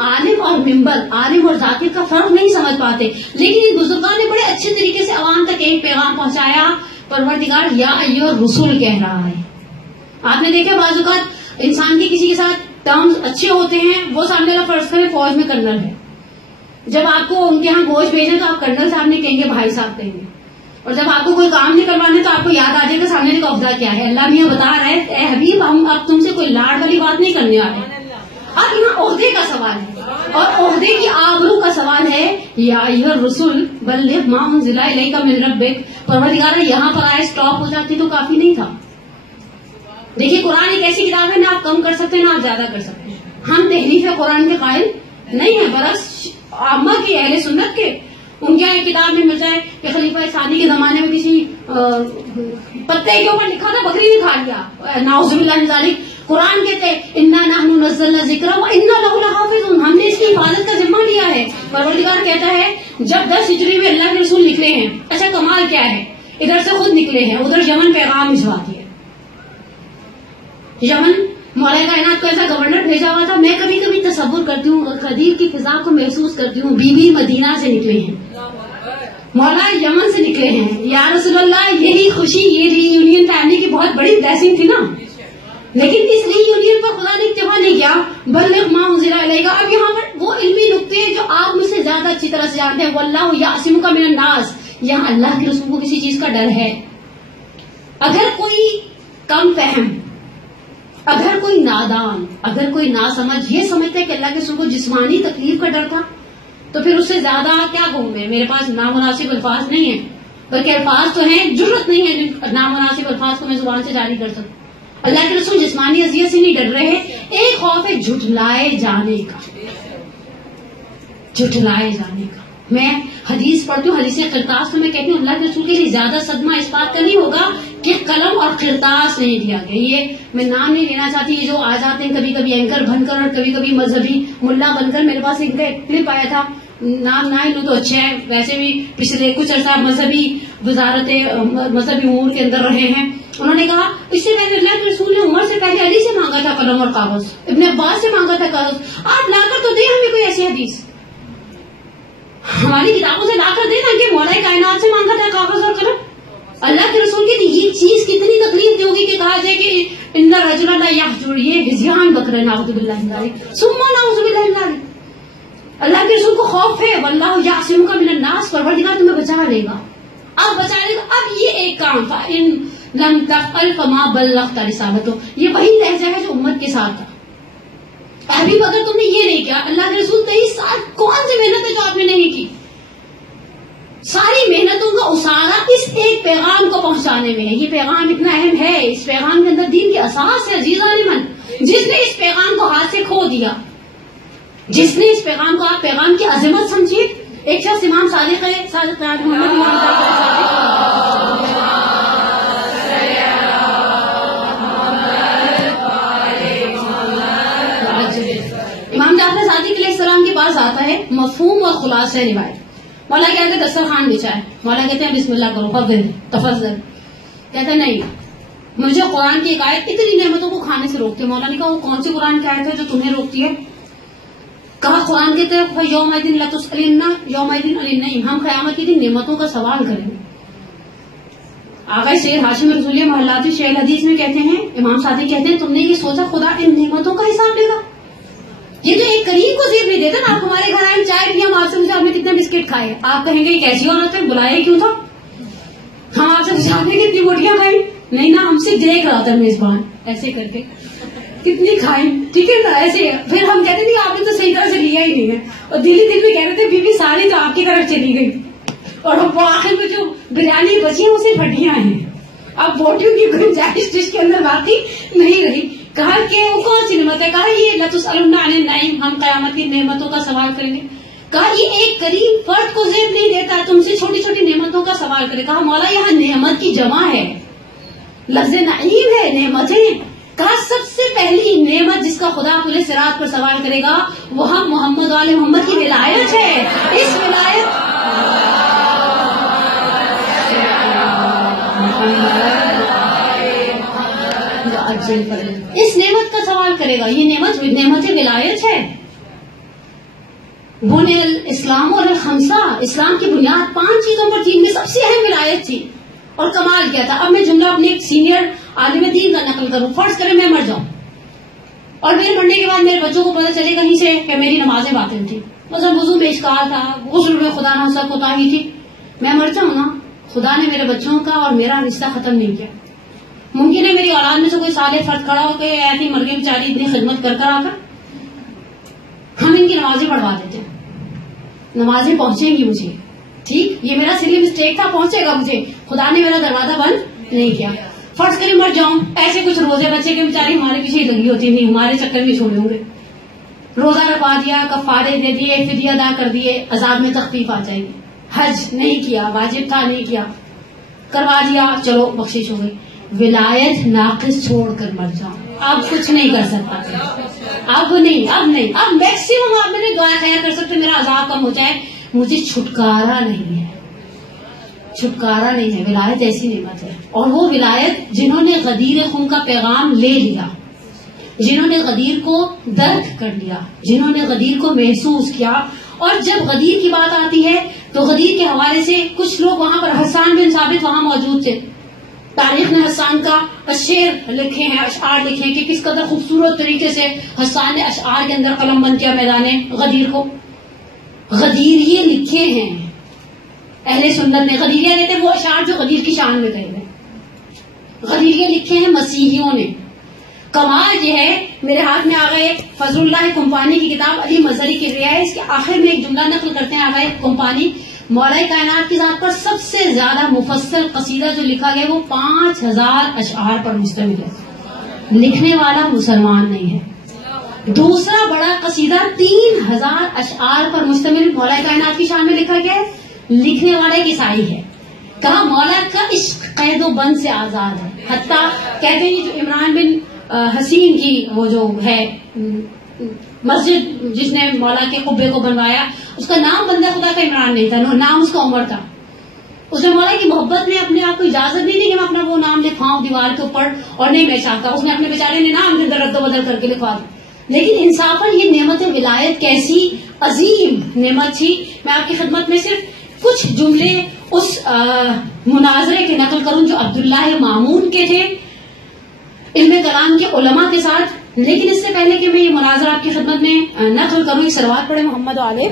عالم اور ممبر, عالم اور ذاکر کا فرق نہیں سمجھ پاتے, لیکن ان بزرگان نے بڑے اچھے طریقے سے عوام تک ایک پیغام پہنچایا. پروردگار یا ایھا الرسول کہہ رہا ہے. آپ نے دیکھا بعض اوقات انسان کے کسی کے ساتھ ٹرمز اچھے ہوتے ہیں, وہ سامنے والا فرض کرے فوج میں کرنل ہے, جب آپ کو ان کے یہاں گوشت بھیجیں تو آپ کرنل صاحب نہیں کہیں گے, بھائی صاحب کہیں گے. اور جب آپ کو کوئی کام نہیں کروانے تو آپ کو یاد آ جائے گا سامنے کا عہدہ کیا ہے. اللہ میاں بتا رہا ہے اے حبیب ہم اب تم سے کوئی لاڑ والی بات نہیں کرنے آ رہے. اب یہاں عہدے کا سوال ہے, اور عہدے کی آبرو کا سوال ہے. یا ایھا الرسول بلغ ما انزل الیک من ربک. پروردگار یہاں پر آئے اسٹاپ ہو جاتی تو کافی نہیں تھا. دیکھیے قرآن ایک ایسی کتاب ہے, نہ آپ کم کر سکتے نہ آپ زیادہ کر سکتے ہیں. ہم تحریف قرآن کے قائل نہیں ہیں, برعکس عامہ کی اہل سنت کے. ان کے ایک کتاب میں مل جائے کہ خلیفہ ثانی کے زمانے میں کسی پتے کے اوپر لکھا تھا بکری نے کھا لیا, نعوذ باللہ من ذالک. قرآن کہتے ہیں انا نحن نزلنا الذکر وانا لہ لحافظون, ہم نے اس کی حفاظت کا ذمہ لیا ہے. پروردگار کہتا ہے جب 10 ہجری میں اللہ کے رسول نکلے ہیں, اچھا کمال کیا ہے, ادھر سے خود نکلے ہیں, ادھر یمن پیغام بھجوا دیا. یمن مولا کائنات کو ایسا گورنر بھیجا ہوا تھا. میں کبھی کبھی تصور کرتی ہوں اور قدیر کی فضا کو محسوس کرتی ہوں. بیوی مدینہ سے نکلے ہیں, مولا یمن سے نکلے ہیں. یا رسول اللہ یہی خوشی, یہ ری یونین فیملی کی بہت بڑی بلیسنگ تھی نا, لیکن اس ری یونین پر خدا نے اکتفا نہیں کیا. بلغ ما انزل الیک. اب یہاں پر وہ علمی نقطے جو آپ مجھ سے زیادہ اچھی طرح سے جانتے ہیں, واللہ یعصمک من الناس. یہاں اللہ کے رسول کو کسی چیز کا ڈر ہے. اگر کوئی کم فہم, اگر کوئی نادان, اگر کوئی ناسمجھ یہ سمجھتا ہے کہ اللہ کے رسول کو جسمانی تکلیف کا ڈر تھا, تو پھر اس سے زیادہ کیا کہوں میں. میرے پاس نامناسب الفاظ نہیں ہیں, بلکہ الفاظ تو ہیں, جرت نہیں ہے جن نامناسب الفاظ کو میں زبان سے جاری کر سکوں. اللہ کے رسول جسمانی اذیت سے نہیں ڈر رہے. ایک خوف ہے جھٹلائے جانے کا, جھٹلائے جانے کا. میں حدیث پڑھتی ہوں, حدیث قرطاس, تو میں کہتی ہوں اللہ کے رسول کے لیے زیادہ صدمہ اس بات کا نہیں ہوگا کہ قلم اور قرطاس نہیں دیا گیا. یہ میں نام نہیں لینا چاہتی, یہ جو آ جاتے ہیں کبھی کبھی اینکر بن کر اور کبھی کبھی مذہبی ملا بن کر. میرے پاس ان کا ایک کلپ آیا تھا, نام نہ لوں تو اچھا ہے, ویسے بھی پچھلے کچھ عرصہ مذہبی وزارت مذہبی امور کے اندر رہے ہیں. انہوں نے کہا اس سے پہلے اللہ کے رسول نے عمر سے پہلے علی سے مانگا تھا قلم اور کاغذ, ابن عباس سے مانگا تھا کاغذ. آپ لا کر تو دیں ہمیں کوئی ایسی حدیث, ہماری کتابوں سے لا کر دیں نا کہ مولا کائنات سے مانگا تھا کاغذ اور قلم. اللہ کے رسول کی یہ چیز کتنی تکلیف دی ہوگی کہ کہا جائے کہ ان الرجل لا یحجر, یہ ہذیان بکر, نعوذ باللہ من ذالک ثم نعوذ باللہ من ذالک. اللہ کے رسول کو خوف ہے, واللہ یعصمک من الناس, پروردگار تمہیں بچا لے گا, اب بچا لے گا. اب یہ ایک کام تھا, ان لم تفعل فما بلغت رسالتہ, یہ وہی لہجہ ہے جو امت کے ساتھ تھا. ابھی اگر تم نے یہ نہیں کیا, اللہ کے رسول 23 سال کون سی محنت ہے جو آپ نے نہیں کی. ساری محنت نعمتوں کا اسارہ اس ایک پیغام کو پہنچانے میں ہے. یہ پیغام اتنا اہم ہے, اس پیغام کے اندر دین کی اساس ہے. عزیزان من, جس نے اس پیغام کو ہاتھ سے کھو دیا, جس نے اس پیغام کو, آپ پیغام کی عظمت سمجھیے. ایک شخص امام صادق ہے, صادق محمد امام جعفر صادق علیہ السلام کے پاس آتا ہے, مفہوم اور خلاصہ روایت. مولا کہتے ہیں دسترخوان بچھائے, مولا کہتے ہیں بسم اللہ کرو, فضل تفضل. کہتے ہیں نہیں, مجھے قرآن کی ایک آیت اتنی نعمتوں کو کھانے سے روکتی ہے. مولا نے کہا وہ کون سی قرآن کی آیت ہے جو تمہیں روکتی ہے؟ کہا قرآن کہتے ہیں یوم الدین لتسألن یوم الدین عن النعیم, ہم قیامت کے دن نعمتوں کا سوال کریں گے. آقا سید ہاشم رسول محلات شیخ حدیث میں کہتے ہیں, امام صادق کہتے ہیں تم نے یہ سوچا خدا ان نعمتوں کا حساب لے گا؟ یہ تو ایک کریم کو زیب نہیں دیتا نا. آپ ہمارے گھر آئے, چائے پیا, ہم آپ سے پوچھا آپ نے کتنے بسکٹ کھائے, آپ کہیں گے یہ کیسی عورت ہے, بلائے کیوں تھا؟ ہم آپ سے پوچھا نے کتنی روٹیاں کھائی, نہیں نا, ہم سے دیکھ رہا تھا میزبان ایسے کر کے کتنی کھائی, ٹھیک ہے نا, ایسے. پھر ہم کہتے نہیں آپ نے تو صحیح طرح سے لیا ہی نہیں ہے, اور دل میں کہہ رہے تھے بیوی ساری تو آپ کی طرف چلی گئی, اور وہ آخر میں جو بریانی بچی ہے وہ صرف ہڈیاں ہیں. اب بوٹیوں کی گنجائش ڈش کے اندر باقی نہیں رہی. کہا کہ وہ کون سی نعمت ہے؟ کہا یہ لتسألن عن النعیم, ہم قیامت کی نعمتوں کا سوال کریں گے. کہا یہ ایک کریم فرد کو زیب نہیں دیتا, تم سے چھوٹی چھوٹی نعمتوں کا سوال کرے. کہا مولا یہاں نعمت کی جمع ہے, لفظ نعیم ہے, نعمتیں. کہا سب سے پہلی نعمت جس کا خدا پورے صراط پر سوال کرے گا وہ ہم محمد والے محمد کی ولایت ہے. اس ولایت اس نعمت کا سوال کرے گا. یہ نعمت ولایت ہے. بنی الاسلام اور الخمسہ, اسلام کی بنیاد 5 چیزوں پر تھی, میں سب سے اہم ولایت تھی. اور کمال کیا تھا. اب میں جملہ اپنے ایک سینئر عالم دین کا نقل کروں. فرض کریں میں مر جاؤں اور میرے مرنے کے بعد میرے بچوں کو پتہ چلے کہیں سے کہ میری نمازیں باطل تھی, مثلا وضو میں اشکال تھا, غسل میں خدا نہ سب کوتاہی تھی. میں مر جاؤں نا, خدا نے میرے بچوں کا اور میرا رشتہ ختم نہیں کیا. ممکن ہے میری اولاد میں سے کوئی صالح فرد کھڑا ہو کے ایسی مر گئی بیچاری اتنی خدمت کر آ کر ہم ان کی نمازیں پڑھوا دیتے ہیں, نمازیں پہنچیں گی مجھے, ٹھیک, یہ میرا سلی مسٹیک تھا, پہنچے گا مجھے, خدا نے میرا دروازہ بند نہیں کیا. فرض کریں مر جاؤں, ایسے کچھ روزے بچے کے بیچاری ہمارے پیچھے ہی لگی ہوتی, نہیں ہمارے چکر میں چھوڑے ہوں گے. روزہ رکھوا دیا, کفارے دے دیے, فدیہ ادا کر دیے, عذاب میں تخفیف آ جائے گی. حج نہیں کیا, واجب تھا نہیں کیا, کروا دیا, چلو بخشش ہو گئی. ولایت ناقص چھوڑ کر مر جاؤں, اب کچھ نہیں کر سکتا. اب میکسیمم آپ میرے دعا خیر کر سکتے, میرا عذاب کم ہو جائے, مجھے چھٹکارا نہیں ہے. چھٹکارا نہیں ہے. ولایت ایسی نعمت ہے, اور وہ ولایت جنہوں نے غدیر خون کا پیغام لے لیا, جنہوں نے غدیر کو درک کر لیا, جنہوں نے غدیر کو محسوس کیا. اور جب غدیر کی بات آتی ہے تو غدیر کے حوالے سے کچھ لوگ وہاں پر, حسان بن ثابت وہاں موجود تھے. تاریخ نے حسان کا شعر لکھے ہیں, اشعار لکھے ہیں کہ کس قدر خوبصورت طریقے سے حسان نے اشعار کے اندر قلم بند کیا میدان غدیر کو. غدیر یہ لکھے ہیں اہل سنت نے. غدیریہ کہتے ہیں وہ اشعار جو غدیر کی شان میں کہے گئے, غدیریہ لکھے ہیں مسیحیوں نے. کمال یہ ہے, میرے ہاتھ میں آ گئے فضل اللہ کمپانی کی کتاب علی مظہری کی رعایت, اس کے آخر میں ایک جملہ نقل کرتے ہیں آگئے کمپانی, مولا کائنات کی ذات پر سب سے زیادہ مفصل قصیدہ جو لکھا گیا وہ 5000 اشعار پر مشتمل ہے. لکھنے والا مسلمان نہیں ہے. دوسرا بڑا قصیدہ 3000 اشعار پر مشتمل مولا کائنات کی شان میں لکھا گیا ہے, لکھنے والا ایک عیسائی ہے. کہا مولا کا عشق قید و بند سے آزاد ہے. حتیٰ کہتے ہیں جو عمران بن حسین کی وہ جو ہے مسجد جس نے مولا کے قبے کو بنوایا, اس کا نام بندہ خدا کا عمران نہیں تھا, نام اس کا عمر تھا. اس نے مولا کی محبت نے اپنے آپ کو اجازت نہیں دی کہ میں اپنا وہ نام لکھواؤں دیوار کے اوپر, اور نہیں میں چاہتا. اس نے اپنے بیچارے نے نام کے اندر رد و بدل کر کے لکھوا دیا. لیکن انصافاً یہ نعمت ولایت کیسی عظیم نعمت تھی. میں آپ کی خدمت میں صرف کچھ جملے اس مناظرے کے نقل کروں جو عبداللہ مامون کے تھے علم کلام کے علماء کے ساتھ. لیکن اس سے پہلے کہ میں یہ مناظرہ آپ کی خدمت میں نقل کروں, ایک صلوات پڑھے محمد و آلہ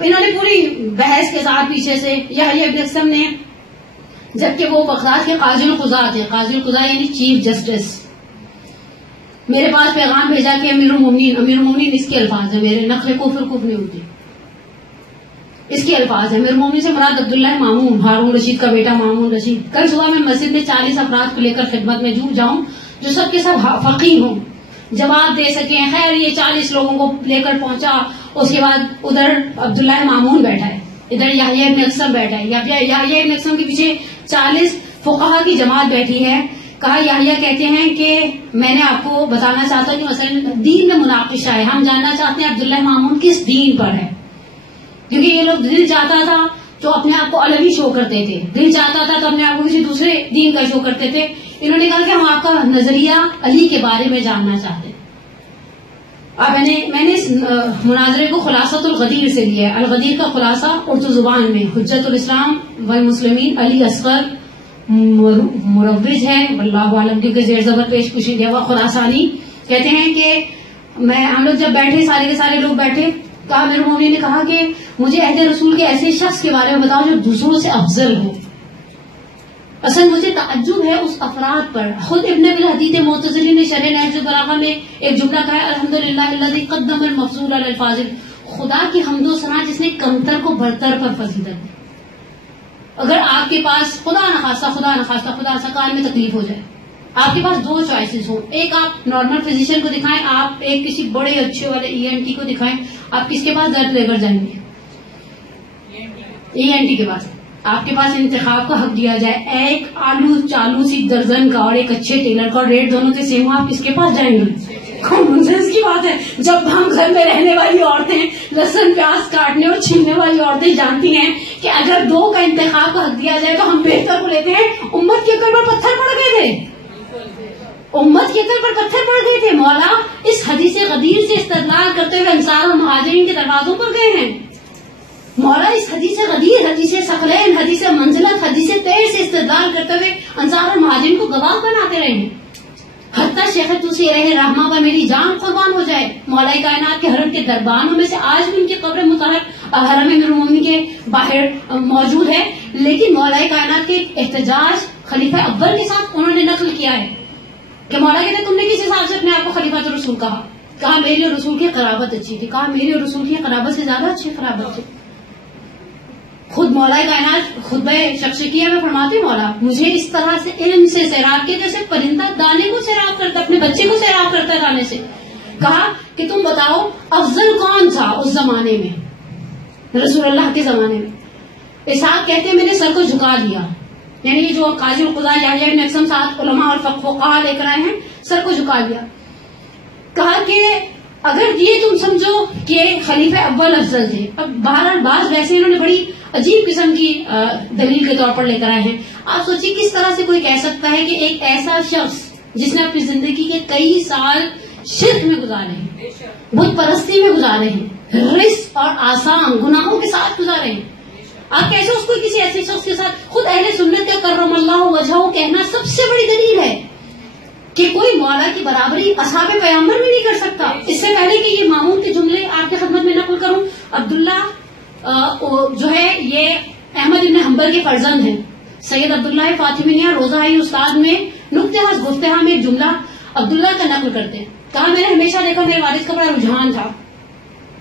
انہوں نے پوری بحث کے ساتھ پیچھے سے یحییٰ ابن اقسم نے, جبکہ وہ بغداد کے قاضی القضاۃ ہیں, قاضی القضاء یعنی چیف جسٹس, میرے پاس پیغام بھیجا کہ امیر المومنین اس کے الفاظ ہیں، میرے نقل کفر نہیں ہوتی، اس کے الفاظ ہیں، امیر المومنین سے مراد عبداللہ مامون، ہارون رشید کا بیٹا مامون رشید، کل صبح میں مسجد میں 40 افراد کو لے کر خدمت میں جاؤں جو سب کے سب فقیہ ہوں، جواب دے سکیں. خیر یہ 40 لوگوں کو لے کر پہنچا. اس کے بعد ادھر عبداللہ مامون بیٹھا ہے، ادھر یحییٰ ابن اقسم بیٹھا ہے. یحییٰ ابن اقسم کے پیچھے 40 فقہا کی جماعت بیٹھی ہے. کہا یحییٰ کہتے ہیں کہ میں نے آپ کو بتانا چاہتا ہوں کہ مثلا دین میں مناقشہ ہے، ہم جاننا چاہتے ہیں عبداللہ مامون کس دین پر ہے، کیونکہ یہ لوگ دل چاہتا تھا تو اپنے آپ کو الگ ہی شو کرتے تھے، دل چاہتا تھا تو اپنے آپ کو کسی دوسرے دین کا شو کرتے تھے. انہوں نے کہا کہ ہم آپ کا نظریہ علی کے بارے میں جاننا چاہتے ہیں. اب میں نے اس مناظرے کو خلاصۃ الغدیر سے لیا ہے. الغدیر کا خلاصہ اردو زبان میں حجت الاسلام والمسلمین علی اصغر مروج ہے، واللہ عالم، کیونکہ زیر زبر پیش پوشی دیا ہوا. خراسانی کہتے ہیں کہ ہم لوگ جب بیٹھے، سارے کے سارے لوگ بیٹھے، تو امیر المومنین نے کہا کہ مجھے عہد رسول کے ایسے شخص کے بارے میں بتاؤ جو دوسروں سے افضل ہو. اصل مجھے تعجب ہے اس افراد پر. خود ابن ابی الحدید معتزلی نے شرح نہج البلاغہ میں ایک جملہ کہا ہے، الحمدللہ الذی قدم المفضول علی الفاضل، خدا کی حمد و ثنا جس نے کمتر کو برتر پر فضیلت دی. اگر آپ کے پاس خدا نخواستہ کان میں تکلیف ہو جائے، آپ کے پاس 2 چوائسز ہوں، ایک آپ نارمل فزیشین کو دکھائیں، آپ ایک کسی بڑے اچھے والے ENT کو دکھائیں، آپ کس کے پاس درد لے کر جائیں گے؟ ENT کے پاس. آپ کے پاس انتخاب کا حق دیا جائے، ایک آلو چالو سی درجن کا اور ایک اچھے ٹیلر کا، ریٹ دونوں کے سیم ہو، آپ کس کے پاس جائیں گے؟ کامن سینس کی بات ہے. جب ہم گھر میں رہنے والی عورتیں لہسن پیاز کاٹنے اور چھیلنے والی عورتیں جانتی ہیں کہ اگر 2 کا انتخاب کا حق دیا جائے تو ہم بہتر کو لیتے ہیں. امت کے عقل پر پتھر پڑ گئے تھے، امت کے عقل پر پتھر پڑ گئے تھے. مولا اس حدیث غدیر سے استدلال کرتے ہوئے انصار و مہاجرین کے دروازوں پر گئے ہیں. مولا اس حدیث غدیر، حدیث ثقلین، حدیث منزلت، حدیث تیر سے استدلال کرتے ہوئے انصار اور مہاجرین کو گواہ بناتے رہے ہیں. حتیٰ شیخ توسی علیہ رحمہ پر میری جان قربان ہو جائے، مولا کائنات کے حرم کے دربانوں میں سے آج بھی ان کی قبر مطہر حرم امیر المومنین کے باہر موجود ہے. لیکن مولا کائنات کے احتجاج خلیفہ اول کے ساتھ انہوں نے نقل کیا ہے کہ مولا کہتے ہیں تم نے کس حساب سے اپنے آپ کو خلیفۃ رسول کہا میری اور رسول کی قرابت اچھی تھی، کہا میری اور رسول کی قرابت سے زیادہ اچھی قرابت تھی. خود مولا کائنات خطبہ شخصیہ میں فرماتے مولا مجھے اس طرح سے علم سے سیراب کیا جیسے پرندہ دانے کو سیراب کرتا، اپنے بچے کو سیراب کرتا ہے دانے سے. کہا کہ تم بتاؤ افضل کون تھا اس زمانے میں، رسول اللہ کے زمانے میں؟ اسحاق کہتے ہیں میں نے سر کو جھکا دیا، یعنی یہ جو قاضی القضاء یحییٰ ابن اقسم ساتھ علماء اور فقہاء لے کر آئے ہیں، سر کو جھکا دیا. کہا کہ اگر یہ تم سمجھو کہ خلیفہ اول افضل تھے. اب بہرحال بعض ویسے انہوں نے بڑی عجیب قسم کی دلیل کے طور پر لے کر آئے ہیں. آپ سوچیے کس طرح سے کوئی کہہ سکتا ہے کہ ایک ایسا شخص جس نے اپنی زندگی کے کئی سال شرک میں گزارے ہیں، بت پرستی میں گزارے ہیں، رزق اور آسان گناہوں کے ساتھ گزارے ہیں، آپ کیسے اس کو کسی ایسے شخص کے ساتھ؟ خود اہل سنت کا کرم اللہ وجہہ کہنا سب سے بڑی دلیل ہے کہ کوئی مولا کی برابری اصحاب پیغمبر میں نہیں کر سکتا. اس سے پہلے کہ یہ مامون کے جملے آپ کی خدمت میں نقل کروں، عبداللہ جو ہے یہ احمد بن حنبل کے فرزند ہیں. سید عبداللہ فاطمیہ روزہ استاد میں نقطہ گفتہ میں ایک جملہ عبداللہ کا نقل کرتے ہیں. کہا میں نے ہمیشہ دیکھا میرے والد کا بڑا رجحان تھا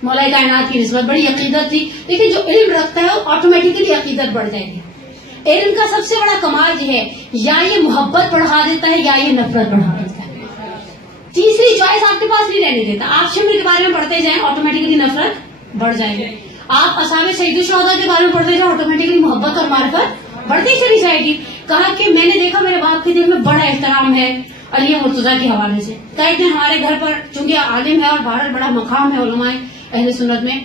مولا کائنات کی نسبت، بڑی عقیدت تھی. لیکن جو علم رکھتا ہے وہ آٹومیٹکلی عقیدت بڑھ جائے گی. علم کا سب سے بڑا کمال یہ ہے یا یہ محبت بڑھا دیتا ہے یا یہ نفرت بڑھا دیتا ہے. تیسری چوائس آپ کے پاس نہیں رہنے دیتا. آپ شمر کے بارے میں پڑھتے جائیں آٹومیٹکلی نفرت بڑھ جائے گی. آپ اصحاب سید الشہداء کے بارے میں پڑھتے جائیں آٹومیٹکلی محبت اور معرفت بڑھتی چلی جائے گی. کہا کہ میں نے دیکھا میرے باپ کے دل میں بڑا احترام ہے علی مرتضیٰ کے حوالے سے. کہا ایک دن ہمارے گھر پر چونکہ عالم ہے اور بھارت بڑا مقام ہے علماء اہل سنت میں،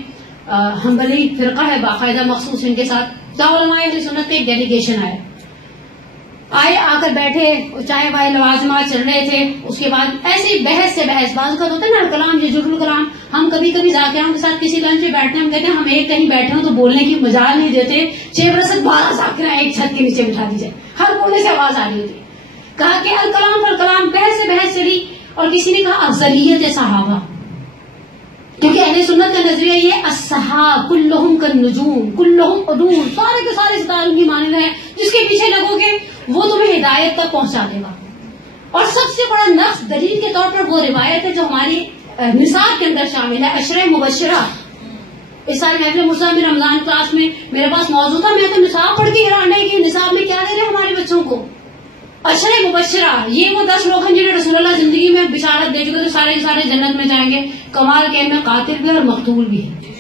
حنبلی فرقہ ہے باقاعدہ مخصوص ان کے ساتھ، علماء اہل سنت کے ایک ڈیلیگیشن آئے آ کر بیٹھے، چائے وائے لوازمات چل رہے تھے. اس کے بعد ایسی بحث سے بحث، بعض کا ہوتا ہے نا کلام یہ جرل کلام. ہم کبھی کبھی ذاکروں کے ساتھ کسی لنچ پہ بیٹھتے ہیں، ہم کہتے ہیں ہم ایک کہیں بیٹھے ہوں تو بولنے کی مجال نہیں دیتے، 6 12 ذاکرہ ایک چھت کے نیچے بٹھا دی جائے، ہر کونے سے آواز آ رہی ہوتی. کہا کہ الکلام پر کلام، بحث سے بحث چلی اور کسی نے کہا افضلیت صحابہ، کیونکہ اہل سنت کا نظریہ یہ الصحابہ کلہم کالنجوم کلہم عدول، سارے کے سارے ستاروں کی مانند ہیں، جس کے پیچھے لگو گے وہ تمہیں ہدایت تک پہنچا دے گا. اور سب سے بڑا نقص دلیل کے طور پر وہ روایت ہے جو ہماری نصاب کے اندر شامل ہے، عشرہ مبشرہ. اس سال محفل مرزا میں رمضان کلاس میں میرے پاس موضوع تھا، میں تو نصاب پڑھ کے حیران رہی کہ نصاب میں کیا دے رہے ہمارے بچوں کو. عشرہ مبشرہ، یہ وہ 10 لوگ ہیں جنہیں رسول اللہ زندگی میں بشارت دے چکے تو سارے کے سارے جنت میں جائیں گے. کمال کے میں قاتل بھی اور مقتول بھی ہے،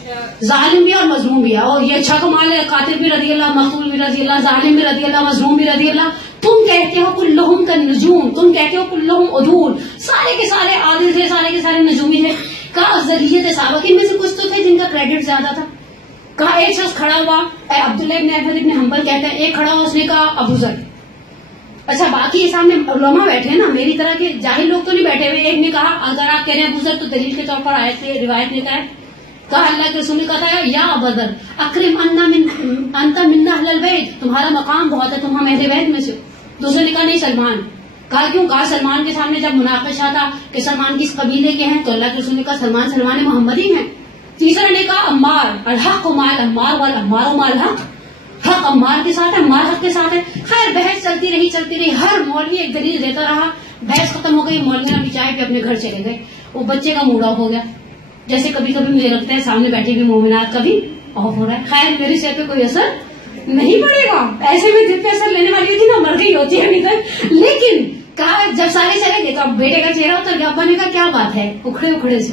ظالم بھی اور مظلوم بھی ہے. اور یہ اچھا کمال ہے، قاتل بھی رضی اللہ، مقتول بھی رضی اللہ، ظالم بھی رضی اللہ، مظلوم بھی رضی اللہ. تم کہتے ہو کلہم کالنجوم، تم کہتے ہو کلہم عدول، سارے کے سارے عادل تھے، سارے کے سارے نجومی تھے. کہا افضلیت صحابہ کی میں سے کچھ تو تھے جن کا کریڈٹ زیادہ تھا. کہا ایک شخص کھڑا ہوا، عبداللہ ابن احمد ابن حنبل کہتے ہیں، ایک کھڑا ہوا اس نے کہا ابو ذر. اچھا باقی یہ سامنے علماء بیٹھے ہیں نا، میری طرح کے جاہل لوگ تو نہیں بیٹھے ہوئے. ایک نے کہا اگر آپ کہہ رہے ہیں ابو ذر تو دلیل کے طور پر آئے تھے، روایت نے کہا اللہ کے رسول نے کہا تھا یا ابا ذر اکرم انت منا اہل البیت، تمہارا مقام بہت ہے، تم ہم اہل بیت میں سے. دوسرے نے کہا نہیں سلمان. کہا کیوں؟ کہا سلمان کے سامنے جب مناقشہ تھا کہ سلمان کس قبیلے کے ہیں تو اللہ کے رسول نے کہا سلمان محمدی ہیں. تیسرا نے کہا عمار، الحق مال عمار والعمار مال حق، حق عمار کے ساتھ ہے، عمار حق کے ساتھ ہے. خیر بحث چلتی رہی، ہر مولوی ایک دلیل دیتا رہا. بحث ختم ہو گئی، مولوی ابھی چائے پہ اپنے گھر چلے گئے. وہ بچے کا موڈ آف ہو گیا، جیسے کبھی کبھی مجھے لگتا ہے سامنے بیٹھے ہوئے مومنات کا بھی آف ہو رہا ہے. خیر میری صحت پہ کوئی اثر نہیں پڑے گا، ایسے میں جب پہ اثر لینے والی تھی نا مر گئی ہوتی ہے ابھی تک. لیکن کہا جب سارے چلے گئے تو اب بیٹے کا چہرہ اتر گیا. ابا نے کہا کیا بات ہے؟ اکھڑے سے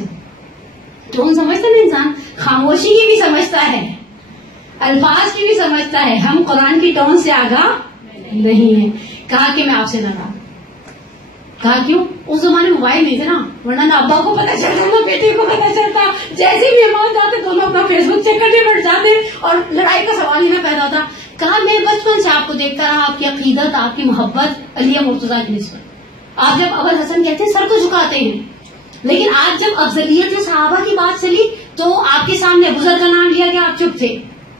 ٹون سمجھتا نا انسان، خاموشی کی بھی سمجھتا ہے، الفاظ کی بھی سمجھتا ہے. ہم قرآن کی ٹون سے آگاہ نہیں ہے. کہا کہ میں آپ سے ناراض. کہا کیوں؟ اس زمانے میں موبائل نہیں تھے نا، ورنہ نہ ابا کو پتا چلتا نہ بیٹے کو پتا چلتا. جیسے بھی مہمان جاتے دونوں اپنا فیس بک چیک کرنے بیٹھ جاتے اور لڑائی کا سوال ہی نہ پیدا ہوتا. کہا میں بچپن سے آپ کو دیکھتا رہا، آپ کی عقیدت، آپ کی محبت علی مرتضیٰ کی نسبت. آپ جب ابو الحسن کہتے ہیں سر کو جھکاتے ہیں، لیکن آج جب افضلیت صحابہ کی بات چلی تو آپ کے سامنے ابو ذر کا نام لیا گیا، آپ چپ تھے.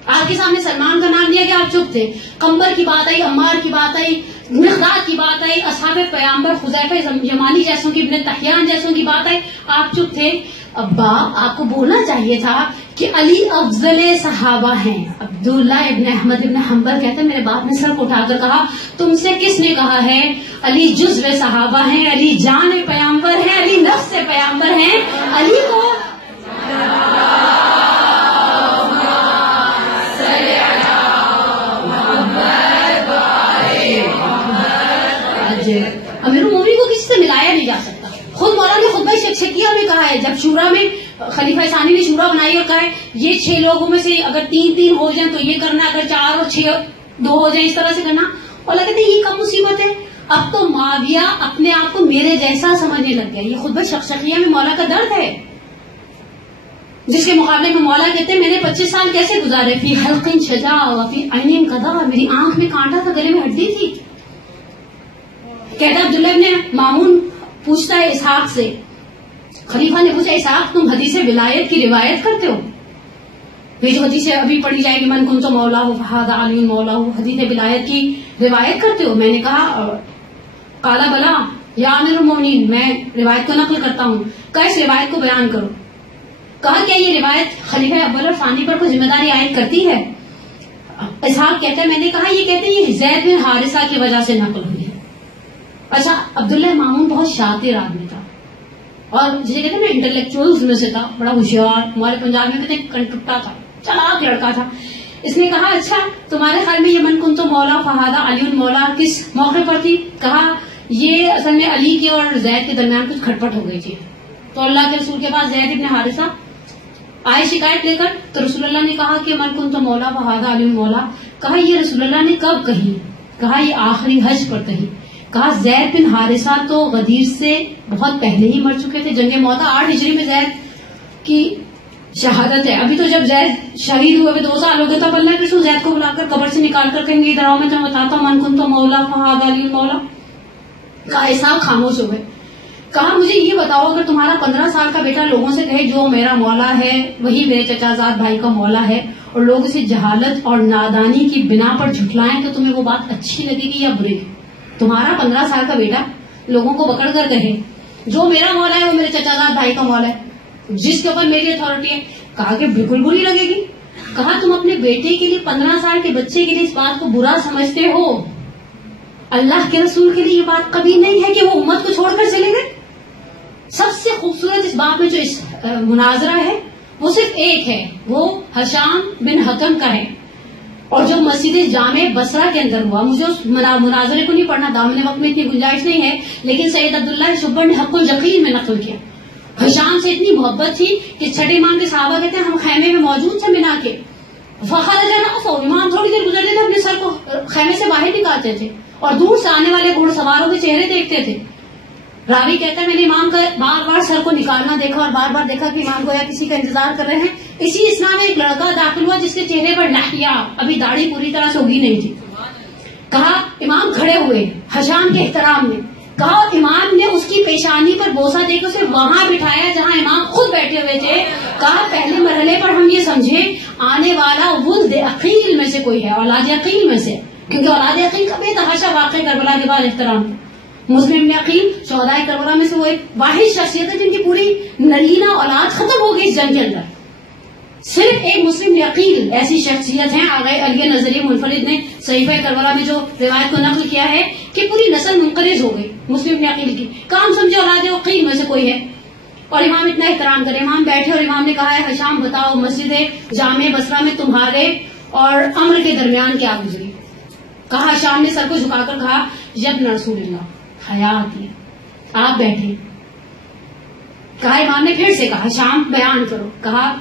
آپ کے سامنے سلمان کا نام لیا گیا، آپ چپ تھے. قمبر کی بات آئی، عمار کی بات آئی، مقداد کی بات آئی، اصحاب پیغمبر حذیفہ یمانی جیسوں کی، ابن تحیان جیسوں کی بات آئی، آپ چپ تھے. ابا آپ کو بولنا چاہیے تھا کہ علی افضل صحابہ ہیں. عبداللہ ابن احمد ابن حنبل کہتے ہیں میرے باپ نے سر کو اٹھا کر کہا تم سے کس نے کہا ہے علی جزو صحابہ ہیں، علی جان پیغمبر ہیں، علی نفس پیغمبر ہیں. علی کو امیر المومنین کو کسی سے ملایا نہیں جا سکتا. خود مولانا خطبہ شکشکیہ میں کہا ہے، جب شورا میں خلیفہ ثانی نے شورا بنائی اور کہا ہے یہ 6 لوگوں میں سے اگر 3 ہو جائیں تو یہ کرنا، اگر 4 اور 6 2 ہو جائیں اس طرح سے کرنا. اور کہتے ہیں یہ کم مصیبت ہے، اب تو معاویہ اپنے آپ کو میرے جیسا سمجھنے لگ گیا. یہ خطبہ شکشکیہ میں مولا کا درد ہے، جس کے مقابلے میں مولا کہتے ہیں میں نے 25 سال کیسے گزارے، فی حلق شجا وفی عین قضا، میری آنکھ میں کانٹا تھا، گلے میں ہڈی تھی. کہتا عبداللہ ابن مامون پوچھتا ہے اسحاق سے، خلیفہ نے پوچھا اسحاق تم حدیث ولایت کی روایت کرتے ہو؟ یہ جو حدیث ابھی پڑھی جائے گی من کنت مولا فہذا علی مولا، حدیث ولایت کی روایت کرتے ہو؟ میں نے کہا قال بلا یا امیر المومنین، میں روایت کو نقل کرتا ہوں. کہا اس روایت کو بیان کرو. کہا کیا یہ روایت خلیفہ اول اور ثانی پر کوئی ذمہ داری عائد کرتی ہے؟ اسحاق کہتا ہے میں نے کہا یہ کہتے ہیں یہ زید بن حارثہ کی وجہ سے نقل ہوئی ہے. اچھا عبداللہ مامون بہت شاطر آدمی تھا اور جسے کہتے ہیں نا انٹلیکچوئلز میں سے تھا، بڑا ہوشیار. ہمارے پنجاب میں کہتے ہیں کنٹپٹا تھا، چلاک لڑکا تھا. اس نے کہا اچھا تمہارے خیال میں یہ من کنتو مولا فہذا علی مولا کس موقع پر تھی؟ کہا یہ اصل میں علی کی اور زید کے درمیان کچھ کھٹپٹ ہو گئی تھی. تو اللہ کے رسول کے پاس زید ابن حارثہ آئے شکایت لے کر، تو رسول اللہ نے کہا کہ من کنتو مولا فہذا علی مولا. کہا یہ رسول اللہ نے کب کہی؟ کہا یہ آخری حج پر کہی. کہا زید بن حارثہ تو غدیر سے بہت پہلے ہی مر چکے تھے. جنگ موتا 8 ہجری میں زید کی شہادت ہے. ابھی تو جب زید شہید ہوئے 2 سال ہو گئے تب اللہ کے رسول زید کو بلا کر قبر سے نکال کر کہیں گے ادھر آؤ میں تمہیں بتاتا ہوں من کنتو مولا فہذا علی مولا. کہا اسحاق خاموش ہو گئے. کہا مجھے یہ بتاؤ اگر تمہارا 15 سال کا بیٹا لوگوں سے کہے جو میرا مولا ہے وہی میرے چچا زاد بھائی کا مولا ہے، اور لوگ اسے جہالت اور نادانی کی بنا پر جھٹلائیں، تو تمہیں وہ بات اچھی لگے گی یا بری؟ تمہارا 15 سال کا بیٹا لوگوں کو پکڑ کر کہے جو میرا مولا ہے وہ میرے چچا زاد بھائی کا مولا ہے، جس کے اوپر میری اتھارٹی ہے. کہا کہ بالکل بری لگے گی. کہا تم اپنے بیٹے کے لیے 15 سال کے بچے کے لیے اس بات کو برا سمجھتے ہو اللہ کے رسول کے لیے یہ بات کبھی نہیں ہے کہ وہ امت کو چھوڑ کر چلے گئے. سب سے خوبصورت اس بات میں جو اس مناظرہ ہے وہ صرف ایک ہے, وہ حشام بن حکم کا ہے, اور جو مسجد جامع بصرہ کے اندر ہوا. مجھے اس مناظرے کو نہیں پڑھنا, دامن وقت میں اتنی گنجائش نہیں ہے, لیکن سید عبداللہ شبر نے حق الیقین میں نقل کیا. حشام سے اتنی محبت تھی کہ چھٹے امام کے صحابہ کہتے ہیں ہم خیمے میں موجود تھے منا کے, فخرج نفسہ, امام تھوڑی دیر گزرتے تھے اپنے سر کو خیمے سے باہر نکالتے تھے اور دور سے آنے والے گھوڑ سواروں کے چہرے دیکھتے تھے. راوی کہتا ہے میں نے امام کا بار بار سر کو نکالنا دیکھا اور بار بار دیکھا کہ امام گویا کسی کا انتظار کر رہے ہیں. اسی اسنا میں ایک لڑکا داخل ہوا جس کے چہرے پر لحیہ, ابھی داڑھی پوری طرح سے اگی نہیں تھی. کہا امام کھڑے ہوئے حشام کے احترام میں, کہا امام نے اس کی پیشانی پر بوسہ دے کے اسے وہاں بٹھایا جہاں امام خود بیٹھے ہوئے تھے. کہا پہلے مرحلے پر ہم یہ سمجھے آنے والا ولد عقیل میں سے کوئی ہے, اولاد عقیل میں سے, کیونکہ اولاد عقیل کا بے تحاشا واقع کربلا کے بعد احترام تھا. مسلم ابن عقیل شہدائے کربلا میں سے وہ ایک واحد شخصیت ہے جن کی پوری نرینہ اولاد ختم ہو گئی اس جنگ کے اندر. صرف ایک مسلم ابن عقیل ایسی شخصیت ہیں, آغا علی نظری منفرد نے صحیفہ کربلا میں جو روایت کو نقل کیا ہے کہ پوری نسل منقرض ہو گئی مسلم ابن عقیل کی. کام سمجھے اولاد عقیل میں سے کوئی ہے, اور امام اتنا احترام کرے. امام بیٹھے اور امام نے کہا ہے حشام بتاؤ مسجد جامع بصرہ میں تمہارے اور امر کے درمیان کیا گزری. کہا حشام نے سر کو جھکا کر کہا یبن رسول اللہ, حیات ہے, آپ بیٹھے. کہا امام نے پھر سے کہا حشام بیان کرو. کہا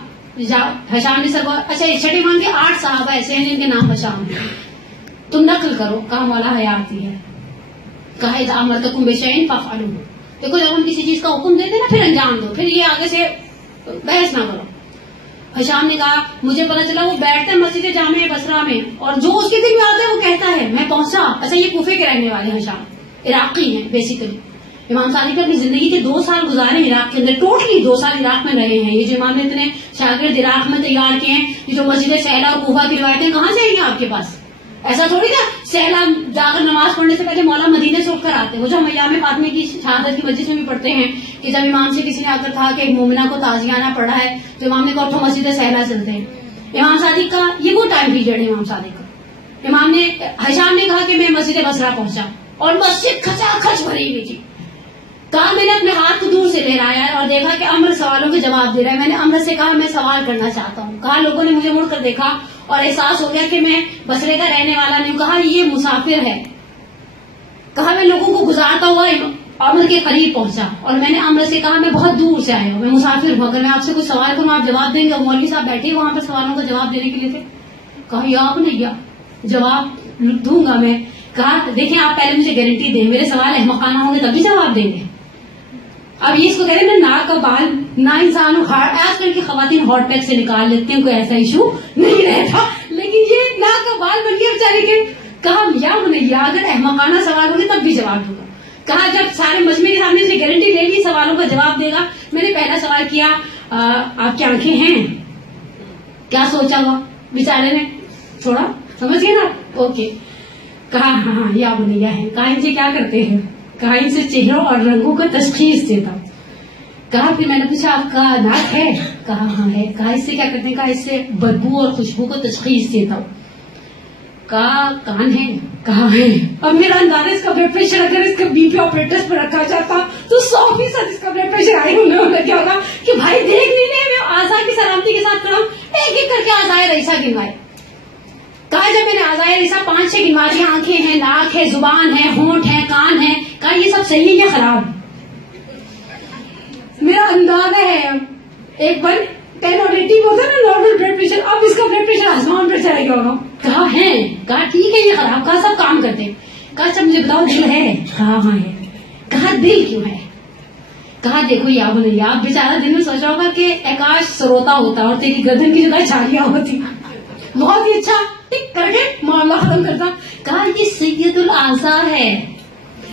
حشام نے سر کو, اچھا چھٹے امام کے 8 صحابہ ایسے ہیں جن کے نام حشام ہیں, تم نقل کرو. کہا مولا حیاتی ہے. کہا اذا امرتکم بشیء فافعلوہ, دیکھو جب ہم کسی چیز کا حکم دیتے نا پھر انجام دو, پھر یہ آگے سے بحث نہ کرو. حشام نے کہا مجھے پتا چلا وہ بیٹھتا ہے مسجد جامع بصرہ میں اور جو اس کے دل میں آتا ہے وہ کہتا ہے میں پہنچا. اچھا یہ کوفے کے رہنے والے حشام عراقی ہیں بیسیکلی. امام صادق اپنی زندگی کے 2 سال گزارے عراق کے اندر, ٹوٹلی 2 سال عراق میں رہے ہیں. یہ جو امام نے اتنے شاگرد عراق میں تیار کیے ہیں, یہ جو مسجد سہلا اور کوفہ کی روایتیں کہاں سے آئی ہیں آپ کے پاس؟ ایسا تھوڑی نا سہلا جا کر نماز پڑھنے سے پہلے مولا مدینے سے اٹھ کر آتے. وہ جو ہم ایام فاطمہ کی شہادت کی مجلس میں بھی پڑھتے ہیں کہ جب امام سے کسی نے آ کر کہا کہ ایک مومنہ کو تعزیانہ پڑھا ہے تو امام نے کہا اٹھو مسجد سہلا چلتے ہیں. امام صادق کا یہ وہ ٹائم پیریڈ ہے. امام صادق کا امام نے حشام نے کہا کہ میں مسجد بصرہ پہنچا اور مسجد کھچا کھچ بھری ہوئی تھی. کہا میں نے اپنے ہاتھ کو دور سے لہرایا اور دیکھا کہ امر سوالوں کے جواب دے رہا ہے. میں نے امر سے کہا میں سوال کرنا چاہتا ہوں. کہا لوگوں نے مجھے مڑ کر دیکھا اور احساس ہو گیا کہ میں بصرے کا رہنے والا نہیں. کہا یہ مسافر ہے. کہا میں لوگوں کو گزارتا ہوا امر کے قریب پہنچا اور میں نے امر سے کہا میں بہت دور سے آیا ہوں, میں مسافر ہوں, اگر میں آپ سے کوئی سوال کروں آپ جواب دیں گے. اور مولوی صاحب بیٹھے وہاں پر سوالوں کا جواب دینے کے لیے تھے. کہا یا آپ نے یا جواب دوں گا میں. کہا دیکھیں آپ پہلے مجھے گارنٹی دیں میرے سوال احمقانہ ہوں گے تبھی جواب دیں گے. اب یہ اس کو کہتے ہیں نا ناک کا بال نہ انسان آج کل کی خواتین ہاٹ پیک سے نکال لیتے ہیں, کوئی ایسا ایشو نہیں رہتا, لیکن یہ ناک کا بال بن گیا بیچارے کے. کہا یا نہیں اگر احمقانہ سوال ہوگے تب بھی جواب دوں گا. کہا جب سارے مجمع کے سامنے سے گارنٹی لے لی سوالوں کا جواب دے گا. میں نے پہلا سوال کیا آپ کی آنکھیں ہیں, کیا سوچا ہوا بیچارے نے, چھوڑا سمجھ گئے نا, اوکے. کہا ہاں یا بنیا ہے. کہا ان سے کیا کرتے ہیں؟ کہا ان سے چہروں اور رنگوں کو تشخیص دیتا ہوں. کہا پھر میں نے پوچھا آپ کا ناک ہے؟ کہا ہاں ہے. کہا اس سے کیا کرتے ہیں؟ کہا اس سے بدبو اور خوشبو کو تشخیص دیتا ہوں. کہا کان ہے؟ کہا ہے. اب میرا اندازہ اس کا بلڈ پریشر اگر اس کا بی پی آپریٹر پر رکھا جاتا تو 100% اس کا بلڈ پریشر ہائی ہونے کیا ہوگا کہ بھائی دیکھ نہیں لے میں آزا کی سلامتی کے ساتھ کروں ایک ایک کر کے آزائے رئیسہ گنوائے. کہا جب میں نے آزائے رئیسہ 5-6 گنوائی, آنکھیں ہیں, ناک ہے, زبان ہے, ہونٹ ہے, کان ہے, کہا یہ سب صحیح ہے یا خراب؟ میرا اندازہ ہے ایک بار 10 اور 80 ہوتا ہے نا نارمل بلڈ پریشر, اب اس کا بلڈ پریشر آسمان پر چلا گیا ہوگا. کہا ہے. کہا ٹھیک ہے یہ خراب. کہا سب کام کرتے. کہا اچھا مجھے بتاؤ دل ہے؟ کہا ہاں ہے. کہا دل کیوں ہے؟ کہا دیکھو یا نہیں آپ بیچارہ دل میں سوچ رہا ہوگا کہ آکاش سروتا ہوتا اور تیری گردن کی جگہ چھالیاں ہوتی, بہت ہی اچھا ٹک کر کے معاملہ ختم کرتا. کہا یہ سید الاعضاء ہے,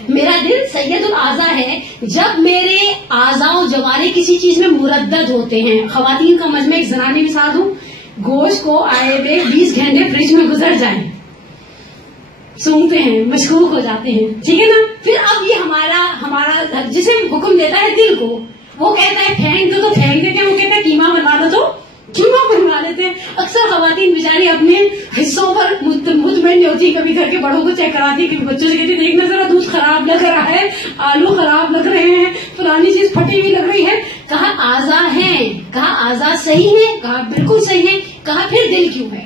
میرا دل سید الاعضاء ہے. جب میرے اعضاء و جوارے کسی چیز میں مردد ہوتے ہیں, خواتین کا مجمع ایک زنانی مثال ہوں, گوشت کو آئے ہوئے 20 گھنٹے فریج میں گزر جائیں, سونگتے ہیں, مشکوک ہو جاتے ہیں, ٹھیک ہے نا. پھر اب یہ ہمارا جسے حکم دیتا ہے دل کو, وہ کہتا ہے پھینک دو تو پھینک دیتے ہیں, وہ کہتا ہے قیمہ بنا دو تو کیوں آپ بنوا لیتے ہیں؟ اکثر خواتین بیچاری اپنے حصوں پر مطمئن نہیں ہوتی، کبھی گھر کے بڑوں کو چیک کراتی، کبھی بچوں سے کہتی دیکھنا ذرا دودھ خراب لگ رہا ہے، آلو خراب لگ رہے ہیں، فلانی چیز پھٹی ہوئی لگ رہی ہے. کہا اعضاء ہیں، کہا اعضاء صحیح ہیں، کہا بالکل صحیح ہے. کہا پھر دل کیوں ہے؟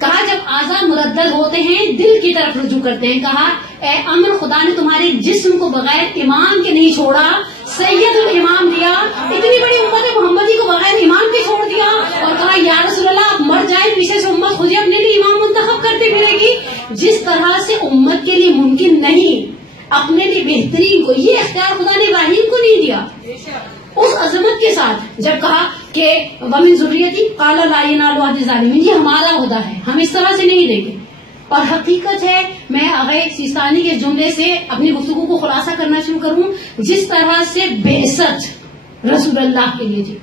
کہا جب اعضاء مردد ہوتے ہیں دل کی طرف رجوع کرتے ہیں. کہا اے امر، خدا نے تمہارے جسم کو بغیر امام کے نہیں چھوڑا، سید الامام دیا. اتنی بڑی امت محمدی کو بغیر امام کے چھوڑ دیا اور کہا یا رسول اللہ آپ مر جائیں، پیچھے سے امت خود ہی اپنے لیے امام منتخب کرتے پھرے گی. جس طرح سے امت کے لیے ممکن نہیں اپنے لیے بہترین کو، یہ اختیار خدا نے ابراہیم کو نہیں دیا. اس عظمت کے ساتھ جب کہا کہ ومن ذریتی قال لا ینال عہد الظالمین، یہ ہمارا عہدہ ہے، ہم اس طرح سے نہیں دیں گے. اور حقیقت ہے، میں آغا سیستانی کے جملے سے اپنی گفتگو کو خلاصہ کرنا شروع کروں، جس طرح سے بعثت رسول اللہ کے لیے، جی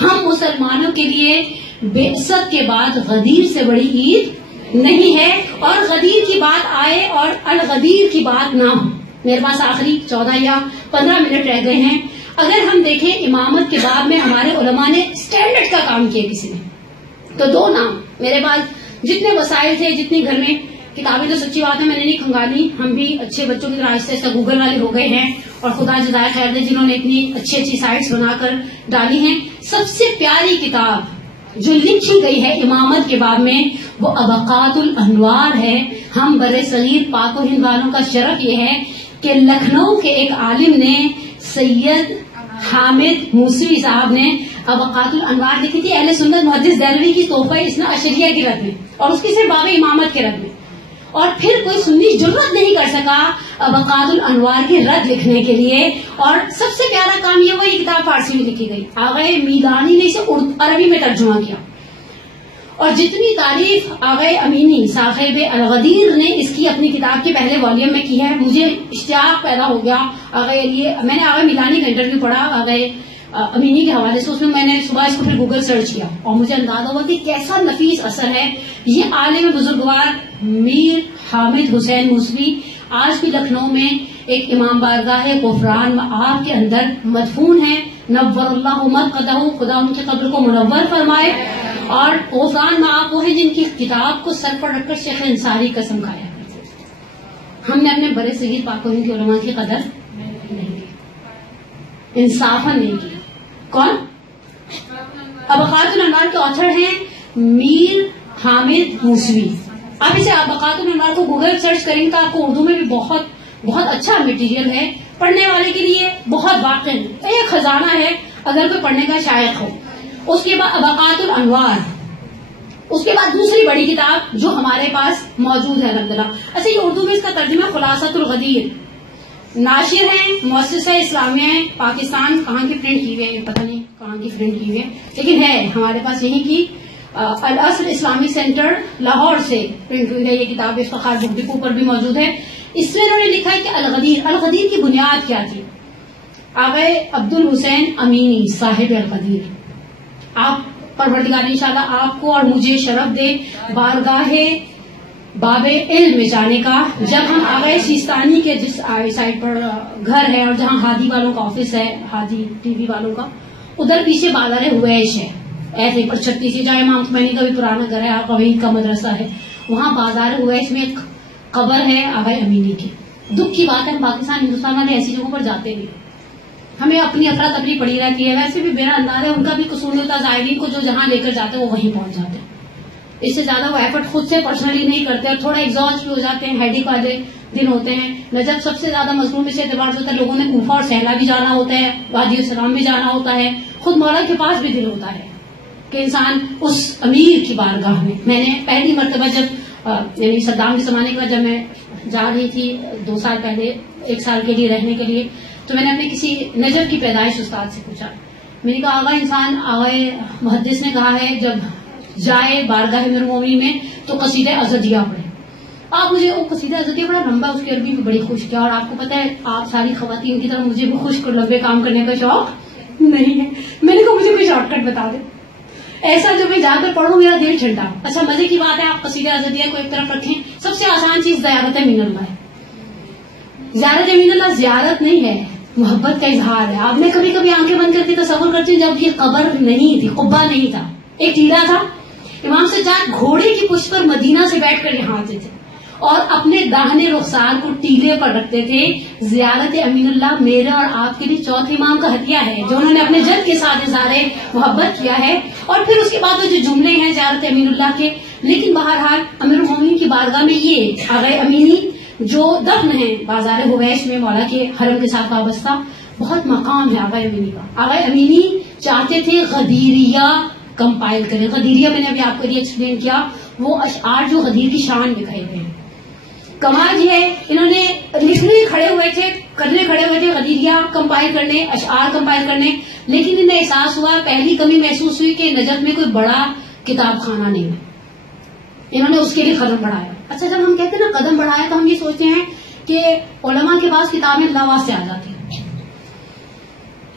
ہم مسلمانوں کے لیے بعثت کے بعد غدیر سے بڑی عید نہیں ہے. اور غدیر کی بات آئے اور الغدیر کی بات نہ ہو. میرے پاس آخری 14 یا 15 منٹ رہ گئے ہیں. اگر ہم دیکھیں امامت کے بعد میں ہمارے علماء نے اسٹینڈرڈ کا کام کیا کسی نے، تو 2 نام میرے پاس، جتنے وسائل تھے، جتنی گھر میں کتابیں، تو سچی بات ہے میں نے نہیں کھنگالی. ہم بھی اچھے بچوں کی طرح آہستہ آہستہ گوگل والے ہو گئے ہیں، اور خدا جزائے خیر دے جنہوں نے اتنی اچھی اچھی سائٹس بنا کر ڈالی ہیں. سب سے پیاری کتاب جو لکھی گئی ہے امامت کے باب میں وہ ابقات الانوار ہے. ہم بر صغیر پاک و ہند والوں کا شرف یہ ہے کہ لکھنؤ کے ایک عالم نے، سید حامد موسوی صاحب نے ابقات الانوار لکھی تھی اہل سنت محدث دہلوی کی تحفہ اثنا عشریہ کی رد میں، اور اس کی صرف باب امامت کے رد میں. اور پھر کوئی سنی جرت نہیں کر سکا ابقات الانوار کی رد لکھنے کے لیے. اور سب سے پیارا کام یہ ہوا، یہ کتاب فارسی میں لکھی گئی، آغا میلانی نے اسے عربی میں ترجمہ کیا. اور جتنی تعریف آغا امینی صاحب الغدیر نے اس کی اپنی کتاب کے پہلے والیوم میں کی ہے، مجھے اشتیاق پیدا ہو گیا آغا لیے. میں نے آغا میلانی کا انٹرویو پڑھا آغا امینی کے حوالے سے، اس میں میں نے صبح اس کو پھر گوگل سرچ کیا اور مجھے اندازہ ہوا کہ کیسا نفیس اثر ہے. یہ عالم بزرگوار میر حامد حسین موسوی آج بھی لکھنؤ میں ایک امام بارگاہ غفران مآب کے اندر مدفون ہے. نور اللہ مرقدہ، خدا ان کی قبر کو منور فرمائے. اور غفران مآب وہ ہے جن کی کتاب کو سر پر رکھ کر شیخ انصاری قسم کھایا. ہم نے اپنے بڑے صغیر پاک و ہند کے علماء کی قدر نہیں کی، انصافاً نہیں کی. کون؟ ابقات الانوار کے آتھر ہیں میر حامد موسوی. آپ اسے ابقات الانوار کو گوگل سرچ کریں تو آپ کو اردو میں بھی بہت بہت اچھا مٹیریل ہے، پڑھنے والے کے لیے بہت واقعی ایک خزانہ ہے اگر کوئی پڑھنے کا شائق ہو. اس کے بعد ابقات الانوار، اس کے بعد دوسری بڑی کتاب جو ہمارے پاس موجود ہے الحمدللہ. اچھا یہ اردو میں اس کا ترجمہ خلاصۃ الغدیر، ناشر ہیں مؤسسہ اسلامیہ پاکستان. کہاں کی پرنٹ کی ہوئی ہے پتہ نہیں کہاں کی پرنٹ کی ہوئی ہے، لیکن ہے ہمارے پاس یہیں کی الاصل اسلامی سینٹر لاہور سے پرنٹ ہوئی ہے یہ کتاب. افتخار بک ڈپو پر بھی موجود ہے. اس میں انہوں نے لکھا ہے کہ الغدیر کی بنیاد کیا تھی. آغا عبد الحسین امینی صاحب الغدیر، آپ پروردگار انشاءاللہ آپ کو اور مجھے شرف دے بارگاہ باب علم میں جانے کا. جب ہم آغا سیستانی کے جس سائٹ پر گھر ہے اور جہاں ہادی والوں کا آفس ہے، ہادی ٹی وی والوں کا، ادھر پیچھے بازار ہویش ہے ایسے پر 36 جہاں امام خمینی کا بھی پرانا گھر ہے، قوید کا مدرسہ ہے، وہاں بازار ہویش میں ایک قبر ہے آغا امینی کی. دکھ کی بات ہے پاکستان ہندوستان والے ایسی جگہوں پر جاتے نہیں، ہمیں اپنی افراتفری پڑی رہتی ہے. ویسے بھی میرا انداز ہے ان کا بھی قصور ہوتا ہے، زائرین کو جو جہاں لے کر جاتے ہیں وہ وہیں پہنچ جاتے ہیں. اس سے زیادہ وہ ایفرٹ خود سے پرسنلی نہیں کرتے اور تھوڑا ایگزاسٹ بھی ہو جاتے ہیں. ہیڈیک والے دن ہوتے ہیں. نجف سب سے زیادہ مضمون اس اعتبار سے ہوتا ہے لوگوں نے کوفہ اور سہلا بھی جانا ہوتا ہے، وادی السلام بھی جانا ہوتا ہے. خود مولا کے پاس بھی دل ہوتا ہے کہ انسان اس امیر کی بارگاہ میں نے پہلی مرتبہ جب یعنی صدام کے زمانے کے بعد جب میں جا رہی تھی 2 سال پہلے 1 سال کے لیے رہنے کے لیے، تو میں نے اپنے کسی نجف کی پیدائش استاد سے پوچھا. میں نے کہا آغا انسان، آغا محدث نے کہا ہے جب جائے بارگاہ مرمومی میں تو قصیدہ ازدیہ پڑھے. آپ مجھے وہ قصیدہ ازدیہ بڑا لمبا، اس کی عربی بھی بڑی خوش کیا. اور آپ کو پتا ہے آپ ساری خواتین کی طرح مجھے بھی خشک اور لمبے کام کرنے کا شوق نہیں ہے. میں نے کہا مجھے کوئی شارٹ کٹ بتا دے ایسا جو میں جا کر پڑھوں میرا دل ٹھنڈا. اچھا مزے کی بات ہے، آپ قصیدہ ازدیہ کو ایک طرف رکھیں. سب سے آسان چیز زیارت امین اللہ ہے. زیارت امین اللہ زیارت نہیں ہے، محبت کا اظہار ہے. آپ نے کبھی کبھی آنکھیں بند کر کے تصور کرتے ہیں جب یہ قبر نہیں تھی، قبہ نہیں تھا، ایک ٹیلا تھا. امام سجاد گھوڑے کی پشت پر مدینہ سے بیٹھ کر یہاں آتے تھے اور اپنے داہنے رخسار کو ٹیلے پر رکھتے تھے. زیارت امین اللہ میرے اور آپ کے لیے چوتھے امام کا ہدیہ ہے جو انہوں نے اپنے جد کے ساتھ اظہار محبت کیا ہے. اور پھر اس کے بعد جو جملے ہیں زیارت امین اللہ کے. لیکن بہرحال امیر المومنین کی بارگاہ میں یہ آغا امینی جو دفن ہیں بازار حویش میں مولا کے حرم کے ساتھ وابستہ, بہت مقام ہے آغا امینی کا. آغا امینی چاہتے تھے غدیریہ کمپائل کریں. غدیریہ میں نے ابھی آپ کو یہ ایکسپلین کیا, وہ اشعار جو غدیر کی شان میں کہے گئے ہیں. کمال یہ ہے انہوں نے لکھنے کھڑے ہوئے تھے غدیریہ کمپائل کرنے, اشعار کمپائل کرنے, لیکن انہیں احساس ہوا, پہلی کمی محسوس ہوئی کہ نجف میں کوئی بڑا کتاب خانہ نہیں ہے. انہوں نے اس کے لیے قدم بڑھایا. اچھا جب ہم کہتے ہیں نا قدم بڑھایا تو ہم یہ سوچتے ہیں کہ علماء کے پاس کتابیں لاواز سے آ جاتی ہیں.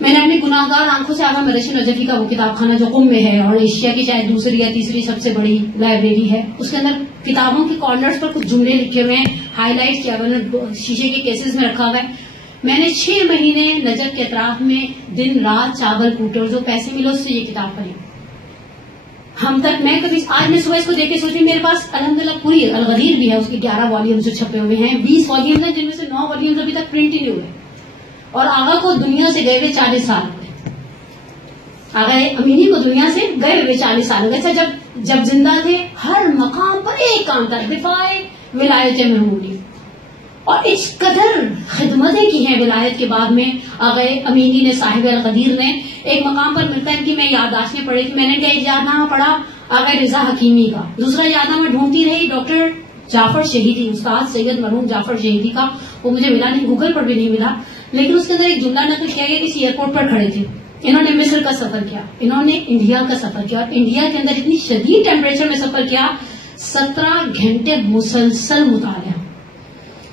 میں نے اپنی گناہگار آنکھوں سے آغا مرشد نجفی کا وہ کتاب خانہ جو قم میں ہے اور ایشیا کی شاید دوسری یا تیسری سب سے بڑی لائبریری ہے, اس کے اندر کتابوں کے کارنرز پر کچھ جملے لکھے ہوئے ہیں, ہائی لائٹ کیا ہوا ہے, شیشے کے کیسز میں رکھا ہوا ہے. میں نے 6 مہینے نجف کے اطراف میں دن رات چاول کوٹے اور جو پیسے ملے اس سے یہ کتاب پڑھی. ہم تک میں کبھی آج میں صبح اس کو دیکھ کے سوچی, میرے پاس الحمدللہ پوری الغدیر بھی ہے, اس کے 11 والیومز چھپے ہوئے ہیں, 20 والیومز ہیں جن میں سے 9 والیومز ابھی تک پرنٹ ہی نہیں ہوئے. اور آغا کو دنیا سے گئے ہوئے 40 سال ہوئے. آغا امینی کو دنیا سے گئے ہوئے 40 سال ہو گئے. اچھا جب زندہ تھے ہر مقام پر ایک کام تھا, دفاع ولایت محمودی, اور اس قدر خدمتیں کی ہیں ولایت کے بعد میں. آغا امینی نے صاحب القدیر نے ایک مقام پر ملتا ہے کہ میں یادداشتیں پڑھی تھی, میں نے کیا ایک یادنامہ پڑھا آغا رضا حکیمی کا, دوسرا یادنامہ ڈھونڈتی رہی ڈاکٹر جعفر شہیدی, استاد سید مرحوم جعفر شہیدی کا, وہ مجھے ملا نہیں, گوگل پر بھی نہیں ملا, لیکن اس کے اندر ایک جملہ نقل کیا گیا, کسی ایئرپورٹ پر کھڑے تھے, انہوں نے مصر کا سفر کیا, انہوں نے انڈیا کا سفر کیا, اور انڈیا کے اندر اتنی شدید ٹیمپریچر میں سفر کیا, 17 گھنٹے مسلسل مطالعہ.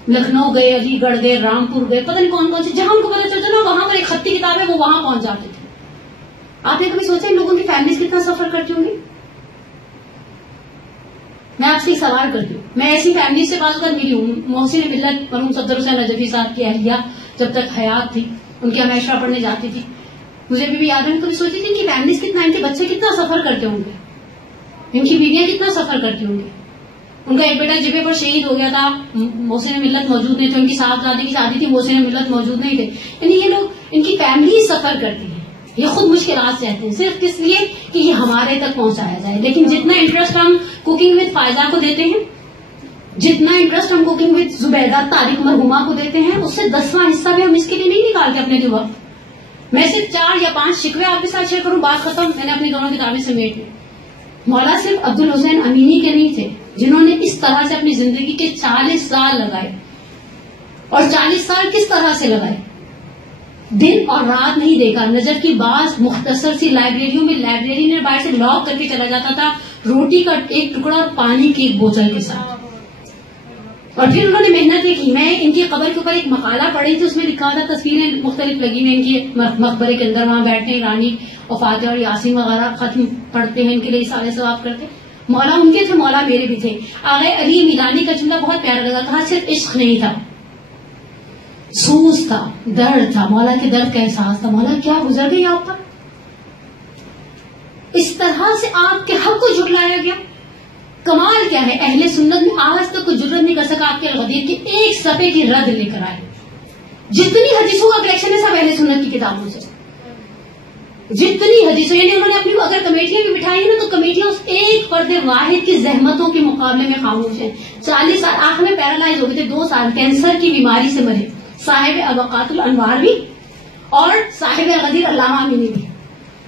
لکھنؤ گئے, علی گڑھ گئے, رامپور گئے, پتہ نہیں کون سے, جہاں ان کو پتہ چلتا نا وہاں پر ایک خطی کتاب ہے, وہ وہاں پہنچ جاتے تھے. آپ نے کبھی سوچا ان لوگوں کی فیملیز کتنا سفر کرتی ہوں گی؟ میں آپ سے ایک سوال کرتی ہوں, میں ایسی فیملی سے بعض اوقات ملی ہوں, محسن ملت مرحوم صفدر حسین نجفی صاحب کی اہلیہ جب تک حیات تھی ان کے یہاں معاشرہ پڑھنے جاتی تھی, مجھے بھی یاد ہے, میں کبھی سوچتی تھی ان کی فیملیز کتنا, ان کے بچے کتنا سفر کرتے ہوں گے, ان کی بیویاں کتنا سفر کرتی ہوں گی. ان کا ایک بیٹا جبے پر شہید ہو گیا تھا, محسن ملت موجود نہیں تھے, ان کی صاحبزادی کی شادی تھی, محسن ملت موجود نہیں تھے. یعنی یہ لوگ, ان کی فیملی سفر کرتی ہیں, یہ خود مشکلات سے آتے ہیں صرف کس لیے کہ یہ ہمارے تک پہنچایا جائے. لیکن جتنا انٹرسٹ ہم کوکنگ وتھ فائزہ کو دیتے ہیں, جتنا انٹرسٹ ہم کوکنگ وتھ زبیدہ طارق مرحومہ کو دیتے ہیں, اس سے 10واں حصہ بھی ہم اس کے لیے نہیں نکالتے اپنے لیے وقت. میں صرف 4 یا 5 شکوے آپ کے ساتھ شیئر کروں, بات ختم. میں نے اپنی دونوں کتابیں سمیٹ لی. مولا صرف عبد الحسین امینی کے نہیں تھے جنہوں نے اس طرح سے اپنی زندگی کے 40 سال لگائے, اور 40 سال کس طرح سے لگائے, دن اور رات نہیں دیکھا. نجف کی بعض مختصر سی لائبریریوں میں لائبریری نے باہر سے لاک کر کے چلا جاتا تھا, روٹی کا ایک ٹکڑا اور پانی کی ایک بوتل کے ساتھ. اور پھر انہوں نے محنت کی. میں ان کی قبر کے اوپر ایک مقالہ پڑھی تھی, اس میں لکھا تھا, تصویریں مختلف لگی ہوئی ان کی مقبرے کے اندر, وہاں بیٹھتے ہیں رانی اور فاتح اور یاسین وغیرہ ختم پڑھتے ہیں, ان کے لیے سارے ثواب کرتے. مولا ان کے تھے, مولا میرے بھی تھے. آغا علی میلانی کا جملہ بہت پیارا لگا, کہا صرف عشق نہیں تھا, سوز تھا, درد تھا, مولا کے درد کا احساس تھا. مولا کیا گزر گئی آپ پر, اس طرح سے آپ کے حق کو جھٹلایا گیا. کمال کیا ہے, اہل سنت میں آج تک کوئی جرت نہیں کر سکا آپ کے الغدیر کی ایک صفحے کی رد لے کر آئے. جتنی حدیثوں کا کلیکشن ہے سب اہل سنت کی کتابوں سے, جتنی حدیثوں, یعنی انہوں نے اپنی اگر کمیٹیاں بھی بٹھائی ہیں نا تو کمیٹیاں اس ایک فرد واحد کی زحمتوں کے مقابلے میں خاموش ہیں. 40 سال آنکھ میں پیرالائز ہو گئے تھے, 2 سال کینسر کی بیماری سے مرے. صاحب ابقات الانوار بھی اور صاحب الغدیر علامہ امینی بھی,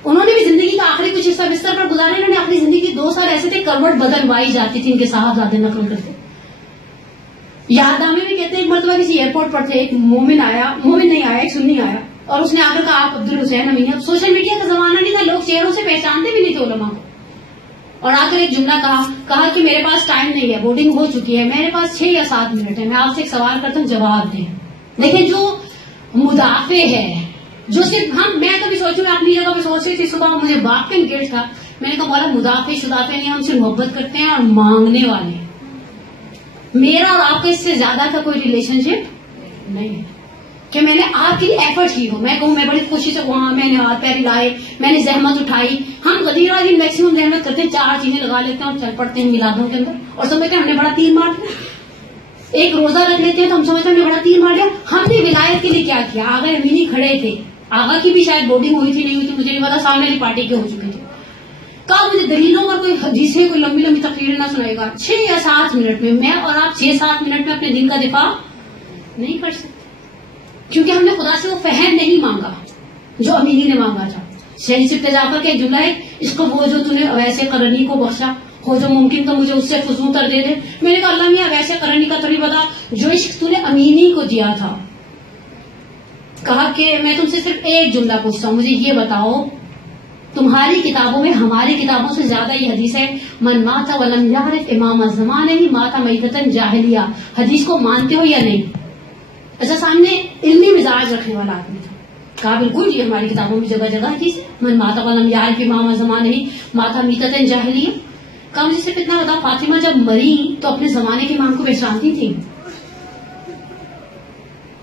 انہوں نے بھی زندگی کا آخری کچھ حصہ بستر پر گزارا. انہوں نے اپنی زندگی 2 سال ایسے تھے کروٹ بدلوائی جاتی تھی, ان کے صاحبزادے نقل کرتے. یادنامے میں کہتے ہیں ایک مرتبہ کسی ایئرپورٹ پر تھے, ایک مومن نہیں آیا, ایک سنی آیا, اور اس نے آ کر کہا آپ عبد الحسین امینی. اب سوشل میڈیا کا زمانہ نہیں تھا, لوگ چہروں سے پہچانتے بھی نہیں تھے علماء کو, اور آ کر ایک جملہ کہا کہ میرے پاس ٹائم نہیں ہے, بورڈنگ ہو چکی ہے, میرے پاس 6 یا 7 منٹ ہے, میں آپ سے ایک سوال کرتا ہوں, جواب دیں. دیکھیں جو مدافع ہے, جو صرف میں کبھی سوچوں, میں اپنی جگہ پہ سوچ رہی تھی صبح, مجھے واقعی گرد تھا, میں نے کہا مولا مدافع شدافع نہیں, ہم سے محبت کرتے ہیں اور مانگنے والے ہیں. میرا اور آپ کا اس سے زیادہ کا کوئی ریلیشن شپ نہیں ہے کہ میں نے آپ کے لیے ایفرٹ کی ہو. میں کہوں میں بڑی خوشی سے وہاں میں نے ہاتھ پیر لائے, میں نے زحمت اٹھائی. ہم غدیرہ کی میکسیمم رحمت کرتے ہیں، 4 چیزیں لگا لیتے ہیں اور چل پڑتے ہیں میلادوں کے اندر اور سمجھتے ہیں ہم نے بڑا تیر مار دیا. ایک روزہ رکھ لیتے ہیں تو ہم سمجھتے ہیں ہم نے بڑا تیر مار دیا. ہم نے ولایت کے لیے کیا کیا؟ آغا امینی کھڑے تھے، آغا کی بھی شاید بورڈنگ ہوئی تھی نہیں ہوئی تھی مجھے نہیں پتا، سامنے والی پارٹی کے ہو چکے تھے. کہا مجھے دلیلوں پر کوئی حدیثیں کوئی لمبی لمبی تقریریں نہ سنائے گا. 6 یا 7 منٹ میں اور آپ 6-7 منٹ میں اپنے دین کا دفاع نہیں کر سکتے، کیونکہ ہم نے خدا سے وہ فہم نہیں مانگا جو امینی نے مانگا تھا. شہید صفت جعفر کے جملہ ہے، اس کو وہ جو تُونے ویسے قرنی کو بخشا ہو جو ممکن تو مجھے اس سے فضو کر دے دے. میں نے کہا اللہ میاں ویسے قرنی کا تو نہیں بتا جو عشق تو نے امینی کو دیا تھا. کہا کہ میں تم سے صرف ایک جملہ پوچھتا ہوں، مجھے یہ بتاؤ تمہاری کتابوں میں ہماری کتابوں سے زیادہ یہ حدیث ہے من مات ولم یعرف امام الزمان مات میتۃ جاہلیہ. حدیث کو مانتے ہو یا نہیں؟ اچھا سامنے علمی مزاج رکھنے والا آدمی تھا. کہا بالکل جی ہماری کتابوں میں جگہ جگہ حدیث ہے من مات ولم یعرف امام الزمان مات میتۃ جاہلیہ. کہا مجھے صرف اتنا بتا فاطمہ جب مری تو اپنے زمانے کے امام کو پہچانتی تھی؟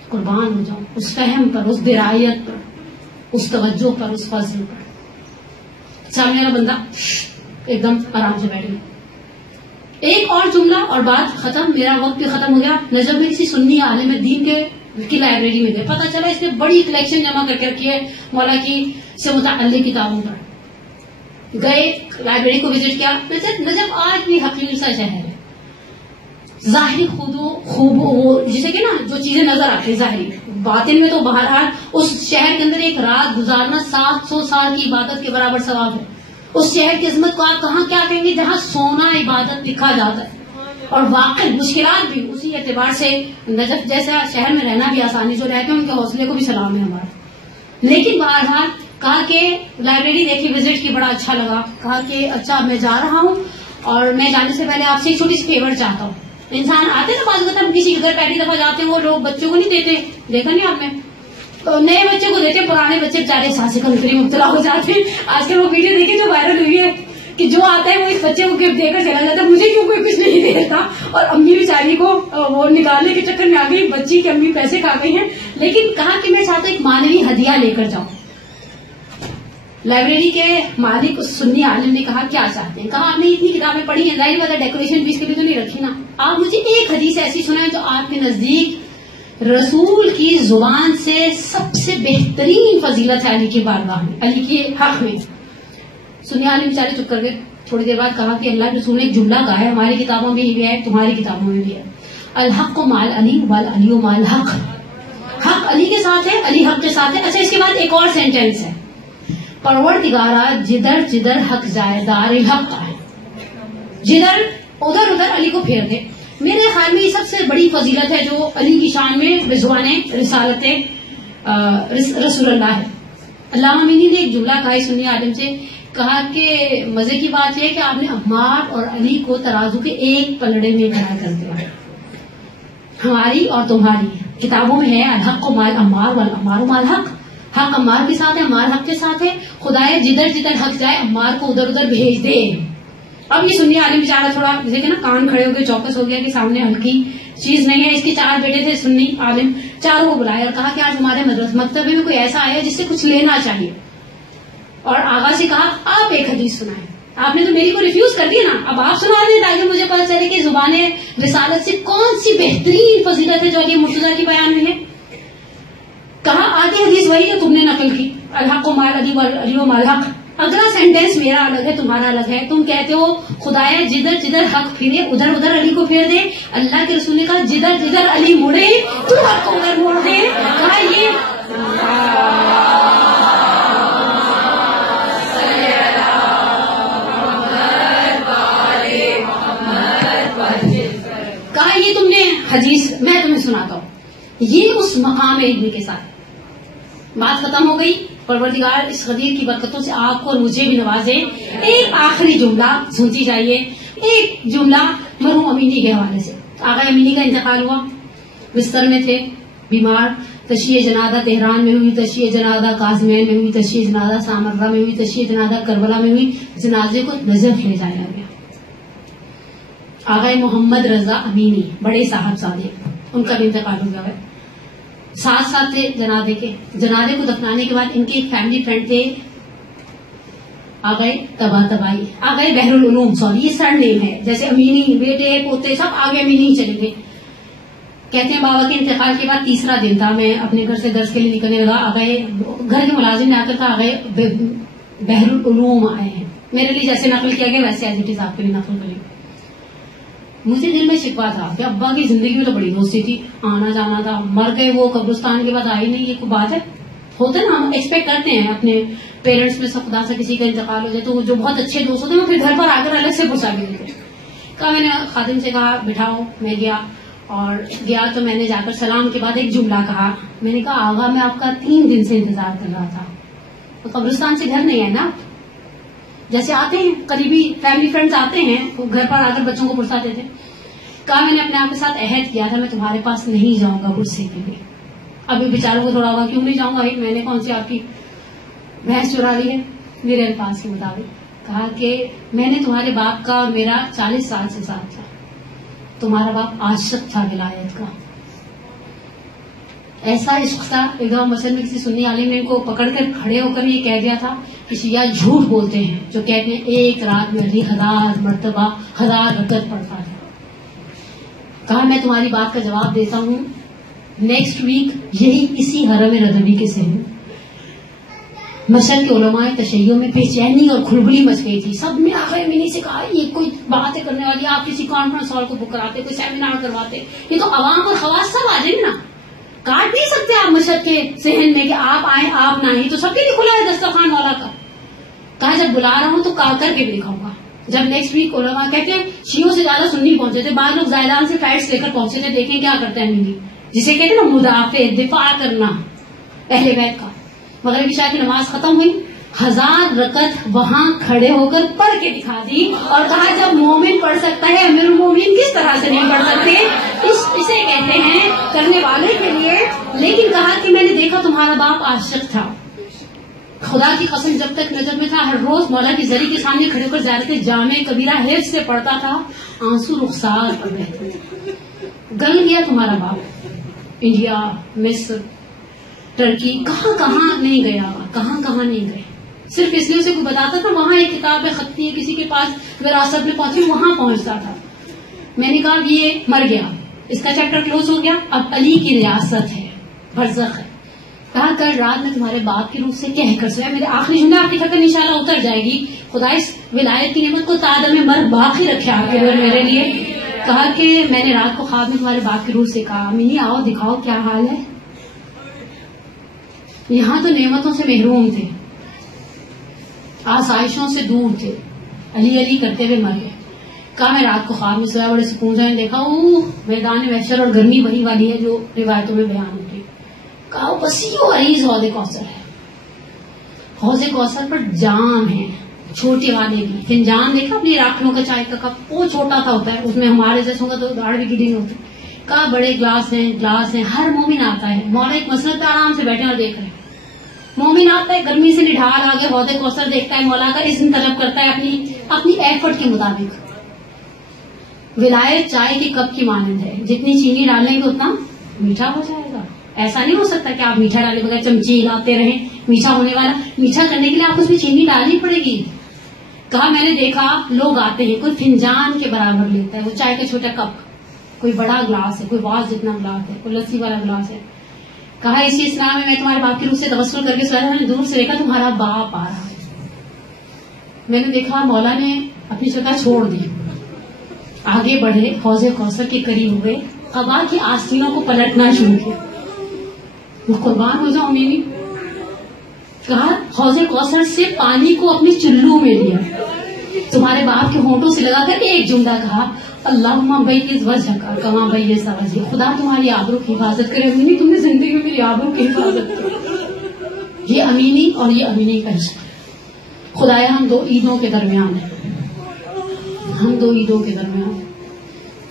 قربان ہو جاؤں اس فہم پر، اس درایت پر، اس توجہ پر، اس فضل پر. سامنے والا بندہ ایک دم آرام سے بیٹھ گیا. ایک اور جملہ اور بات ختم، میرا وقت بھی ختم ہو گیا. نجف میں کسی سنی عالم دین کی لائبریری میں گئے، پتا چلا اس نے بڑی کلیکشن جمع کر کے رکھی ہے مولا کی سے متعلق کتابوں پر. گئے لائبریری کو وزٹ کیا. نجف آج بھی حقیر سا شہر ہے، ظاہری خوب وہ جسے کہ نا جو چیزیں نظر آتی ہیں ظاہری، باطن میں تو بہرحال اس شہر کے اندر ایک رات گزارنا 700 سال کی عبادت کے برابر ثواب ہے. اس شہر کی عظمت کو آپ کہاں کیا کہیں گے جہاں سونا عبادت لکھا جاتا ہے. اور واقعی مشکلات بھی اسی اعتبار سے نجف جیسا شہر میں رہنا بھی آسانی جو رہتے ہیں ان کے حوصلے کو بھی سلام ہے ہمارا. لیکن بہرحال کہا کہ لائبریری دیکھی وزٹ کی بڑا اچھا لگا. کہا کہ اچھا میں جا رہا ہوں اور میں جانے سے پہلے آپ سے ایک چھوٹی سی فیور چاہتا ہوں. انسان آتے نا بعض اوقات ہم کسی کے گھر پہلی دفعہ جاتے ہیں وہ لوگ بچوں کو نہیں دیتے، دیکھا نہیں آپ نے، نئے بچے کو دیتے، پرانے بچے بیچارے سانسیں کنکری مبتلا ہو جاتے ہیں. آج کل وہ ویڈیو دیکھیں جو وائرل ہوئی ہے کہ جو آتا ہے وہ اس بچے کو گفٹ دے کر چلا جاتا ہے، مجھے کیوں کوئی کچھ نہیں دیتا. اور امی بیچاری کو وہ نکالنے کے چکر میں آ گئی، بچی کی امی پیسے کھا گئی ہیں. لیکن کہا کہ میں چاہتا ہوں ایک مانوی ہدیہ لے کر جاؤں. لائبریری کے مالک سنی عالم نے کہا کیا چاہتے ہیں؟ کہا آپ نے اتنی کتابیں پڑھی ہیں، ظاہر بات ہے ڈیکوریشن پیس کے بھی تو نہیں رکھی نا، آپ مجھے ایک حدیث ایسی سنائیں جو آپ کے نزدیک رسول کی زبان سے سب سے بہترین فضیلت ہے علی کی بارگاہ میں، علی کے حق میں. سنی عالم بیچارے چپ کر گئے. تھوڑی دیر بعد کہا کہ اللہ کے رسول نے ایک جملہ کہا ہے ہماری کتابوں میں بھی ہے تمہاری کتابوں میں بھی ہے، الحق مال علی والعلی مال حق. حق علی کے ساتھ ہے، علی حق کے ساتھ ہے. اچھا اس کے بعد ایک اور سینٹینس ہے، پروردگارا جدھر جدھر حق جائے دار الحق آئے. جدھر ادھر ادھر علی کو پھیر دے. میرے خیال میں یہ سب سے بڑی فضیلت ہے جو علی کی شان میں رضوان رسالت رسول اللہ ہے. علامہ امینی نے ایک جملہ کہا سنی عالم سے، کہا کہ مزے کی بات یہ ہے کہ آپ نے عمار اور علی کو ترازو کے ایک پلڑے میں کھڑا کر دیا. ہماری اور تمہاری کتابوں میں ہے الحق مال عمار والعمار مال حق. حق عمار کے ساتھ ہے، عمار حق کے ساتھ ہے. خدائے جدھر جدھر حق جائے عمار کو ادھر ادھر بھیج دے. اب یہ سنی عالم بیچارہ تھوڑا جیسے کہ نا کان کھڑے ہو گئے، چوکس ہو گیا کہ سامنے ہلکی چیز نہیں ہے. اس کے 4 بیٹے تھے سنی عالم، چاروں کو بلایا اور کہا کہ آج ہمارے مکتبے میں کوئی ایسا آیا جس سے کچھ لینا چاہیے. اور آغا سے کہا آپ ایک حدیث سنائیں. آپ نے تو میری کو ریفیوز کر دیا نا، اب آپ سنا دیں تاکہ مجھے پتا چلے کہ زبان رسالت سے کون سی بہترین فضیلت ہے جو علی مرتضیٰ کی بیان ہوئی ہے. کہا آدھی حدیث وہی جو تم نے نقل کی، الحق مال علی والعلی مال حق. اگلا سینٹینس میرا الگ ہے تمہارا الگ ہے. تم کہتے ہو خدایا جدھر جدھر حق پھرے ادھر ادھر علی کو پھیر دے. اللہ کے رسول نے کہا جدھر جدھر علی مڑے تو حق کو ادھر موڑ دے. کہا یہ تم نے حدیث میں تمہیں سناتا ہوں. یہ اس مقام علمی کے ساتھ بات ختم ہو گئی. پروردگار اس غدیر کی برکتوں سے آپ کو اور مجھے بھی نوازے. ایک آخری جملہ سنتی جائیے، ایک جملہ مرحوم امینی کے حوالے سے. آغا امینی کا انتقال ہوا، بستر میں تھے بیمار. تشیع جنازہ تہران میں ہوئی، تشیع جنازہ کاظمین میں ہوئی، تشیع جنازہ سامرہ میں ہوئی، تشیع جنازہ کربلا میں ہوئی. جنازے کو نجف لے جایا گیا. آغا محمد رضا امینی بڑے صاحب زادے، ان کا بھی انتقال ہو گیا ہے. ساتھ ساتھ تھے جنازے کے. جنازے کو دفنانے کے بعد ان کے ایک فیملی فرینڈ تھے آ گئے تباہی، آ گئے بحر العلوم، سوری یہ سر نیم ہے، جیسے امینی بیٹے پوتے سب آگے امینی چلے گئے. کہتے ہیں بابا کے انتقال کے بعد تیسرا دن تھا، میں اپنے گھر سے درس کے لیے نکلنے لگا، آ گئے گھر کے ملازم نے آ کر کہا آ گئے بحر العلوم آئے ہیں. میرے لیے جیسے نقل کیا گیا ویسے ایز اٹ از آپ کے لیے نقل کریں. مجھے دل میں شکوا تھا کہ ابا کی زندگی میں تو بڑی دوستی تھی، آنا جانا تھا، مر گئے وہ قبرستان کے بعد آئی نہیں. یہ کوئی بات ہے؟ ہوتا ہے نا، ہم ایکسپیکٹ کرتے ہیں اپنے پیرنٹس میں سب خدا سے کسی کا انتقال ہو جائے تو جو بہت اچھے دوست ہوتے ہیں وہ پھر گھر پر آ کر الگ سے پرسا کے دیتے. کہا میں نے خادم سے کہا بٹھاؤ، میں گیا اور گیا تو میں نے جا کر سلام کے بعد ایک جملہ کہا. میں نے کہا آغا میں آپ کا 3 دن سے انتظار کر رہا تھا. تو قبرستان سے گھر نہیں ہے نا، جیسے آتے ہیں قریبی فیملی فرینڈز آتے ہیں وہ گھر پر آ کر بچوں کو پرساتے تھے. کہا میں نے اپنے آپ کے ساتھ عہد کیا تھا میں تمہارے پاس نہیں جاؤں گا پرسے کے لیے. ابھی بیچاروں کو تھوڑا ہوگا کیوں نہیں جاؤں گا، میں نے کون سی آپ کی بھینس چرا لی ہے. میرے الفاظ کے مطابق کہا کہ میں نے تمہارے باپ کا اور میرا 40 سال سے ساتھ تھا. تمہارا باپ عاشق تھا ولایت کا، ایسا عشق تھا. ایک دفعہ مسجد میں کسی سنی عالم نے ان کو پکڑ کر کھڑے ہو کر یہ کہہ دیا تھا کہ شیعہ جھوٹ بولتے ہیں جو کہتے ہیں ایک رات میں 1000 مرتبہ 1000 رکعت پڑھتا ہے. کہا میں تمہاری بات کا جواب دیتا ہوں، نیکسٹ ویک یہی اسی حرم رضوی کے سہن مشہد کے علماء تشیع میں بے چینی اور کھلبلی مچ گئی تھی. سب نے آخر میں سے کہا یہ کوئی باتیں کرنے والی، آپ کسی کانفرنس ہال کو بک کراتے، کوئی سیمینار کرواتے، یہ تو عوام اور خواص سب آ جائیں نا. کاٹ نہیں سکتے آپ مشہد کے صحن میں کہ آپ آئیں آپ نہ آئیں، تو سب کے لیے کھلا ہے دسترخوان والا کا. کہا جب بلا رہا ہوں تو کر کے بھی دکھاؤں گا. جب نیکسٹ ویک علماء کہتے ہیں شیعوں سے زیادہ سنی پہنچے تھے، بعض لوگ زائدان سے فلائٹس لے کر پہنچے تھے. دیکھیں کیا کرتا ہے ملی، جسے کہتے ہیں نا مدافع، دفاع کرنا اہل بیت کا. مغرب عشاء کی نماز ختم ہوئی، 1000 رکعت وہاں کھڑے ہو کر پڑھ کے دکھا دی اور کہا جب مومن پڑھ سکتا ہے امیر المومنین کس طرح سے نہیں پڑھ سکتے. اسے کہتے ہیں کرنے والے کے لیے. لیکن کہا کہ میں نے دیکھا تمہارا باپ عاشق تھا، خدا کی قسم جب تک نظر میں تھا ہر روز مولا کی زری کے سامنے کھڑے ہو کر زیارت جامع کبیرہ حفظ سے پڑھتا تھا، آنسو رخسار پر بہتے. گل گیا تمہارا باپ، انڈیا، مصر، ٹرکی، کہاں کہاں نہیں گیا، کہاں کہاں نہیں گئے. صرف اس لیے اسے کوئی بتاتا تھا وہاں ایک کتاب خطی ہے کسی کے پاس وراثت میں پہنچی، وہاں پہنچتا تھا. میں نے کہا یہ مر گیا، اس کا چیپٹر کلوز ہو گیا، اب علی کی ریاست ہے، برزخ ہے. کہا کل رات میں تمہارے باپ کی روح سے کہہ کر سویا. میرے آخری جملہ آپ کی شکل انشاءاللہ اتر جائے گی. خدا اس ولایت کی نعمت کو تعداد میں مر باقی رکھے آپ کے لیے میرے لیے. کہا کہ میں نے رات کو خواب میں تمہارے باپ کی روح سے کہا امینی آؤ دکھاؤ کیا حال ہے. یہاں تو نعمتوں سے محروم تھے، آسائشوں سے دور تھے، علی علی کرتے ہوئے مر گئے. کہا میں رات کو خواب میں سویا، بڑے سکون سے دیکھا میدان محشر اور گرمی وہی والی ہے جو روایتوں میں بیان ہوتی. کہا وسیع و عریض حوض کوثر ہے، حوض کوثر پر جام ہے چھوٹے والے بھی. فنجان دیکھا اپنی راکھنوں کا چائے کا کپ، وہ چھوٹا سا ہوتا ہے، اس میں ہمارے جیسوں کا تو داڑھ بھی گری نہیں ہوتی. کہا بڑے گلاس ہیں، ہر مومن آتا ہے. مولا ایک مسند پہ آرام سے بیٹھے اور دیکھ رہے ہیں. مومن آتا ہے گرمی سے نڈھال آگے حوض کوثر دیکھتا ہے، مولا کا اسم طلب کرتا ہے اپنی ایفرٹ کے مطابق. ولایت چائے کے کپ کی مانند ہے، جتنی چینی ڈالیں گے اتنا میٹھا ہو جائے گا. ایسا نہیں ہو سکتا کہ آپ میٹھا ڈالے بغیر چمچی ہلاتے رہیں، میٹھا ہونے والا. میٹھا کرنے کے لیے آپ کو اس میں چینی ڈالنی پڑے گی. کہا میں نے دیکھا لوگ آتے ہیں، کوئی فنجان کے برابر لیتا ہے وہ چائے کا چھوٹا کپ، کوئی بڑا گلاس ہے، کوئی واز جتنا گلاس ہے، کوئی لسی والا گلاس ہے. کہا اسی اسلام میں تمہارے باپ کی روح سے توسل کر کے سویا. میں نے دور سے دیکھا تمہارا باپ آ رہا ہے. میں نے دیکھا مولا نے اپنی جگہ چھوڑ دی، آگے بڑھے، حوض کوثر کے قریب ہوئے، قبا کی آستینوں کو پلٹنا شروع کیا. وہ قربان ہو جاؤ میری. کہا حوض کوثر سے پانی کو اپنی چلو میں لیا، تمہارے باپ کے ہونٹوں سے لگا کر ایک جملہ کہا اللہم بیض وجہک کما بیض وجہی. خدا تمہاری آبرو کی حفاظت کرے. امینی تم نے زندگی میں میری آبرو کی حفاظت کی. یہ امینی اور یہ امینی کا عشق. خدایا ہم 2 عیدوں کے درمیان ہیں، ہم 2 عیدوں کے درمیان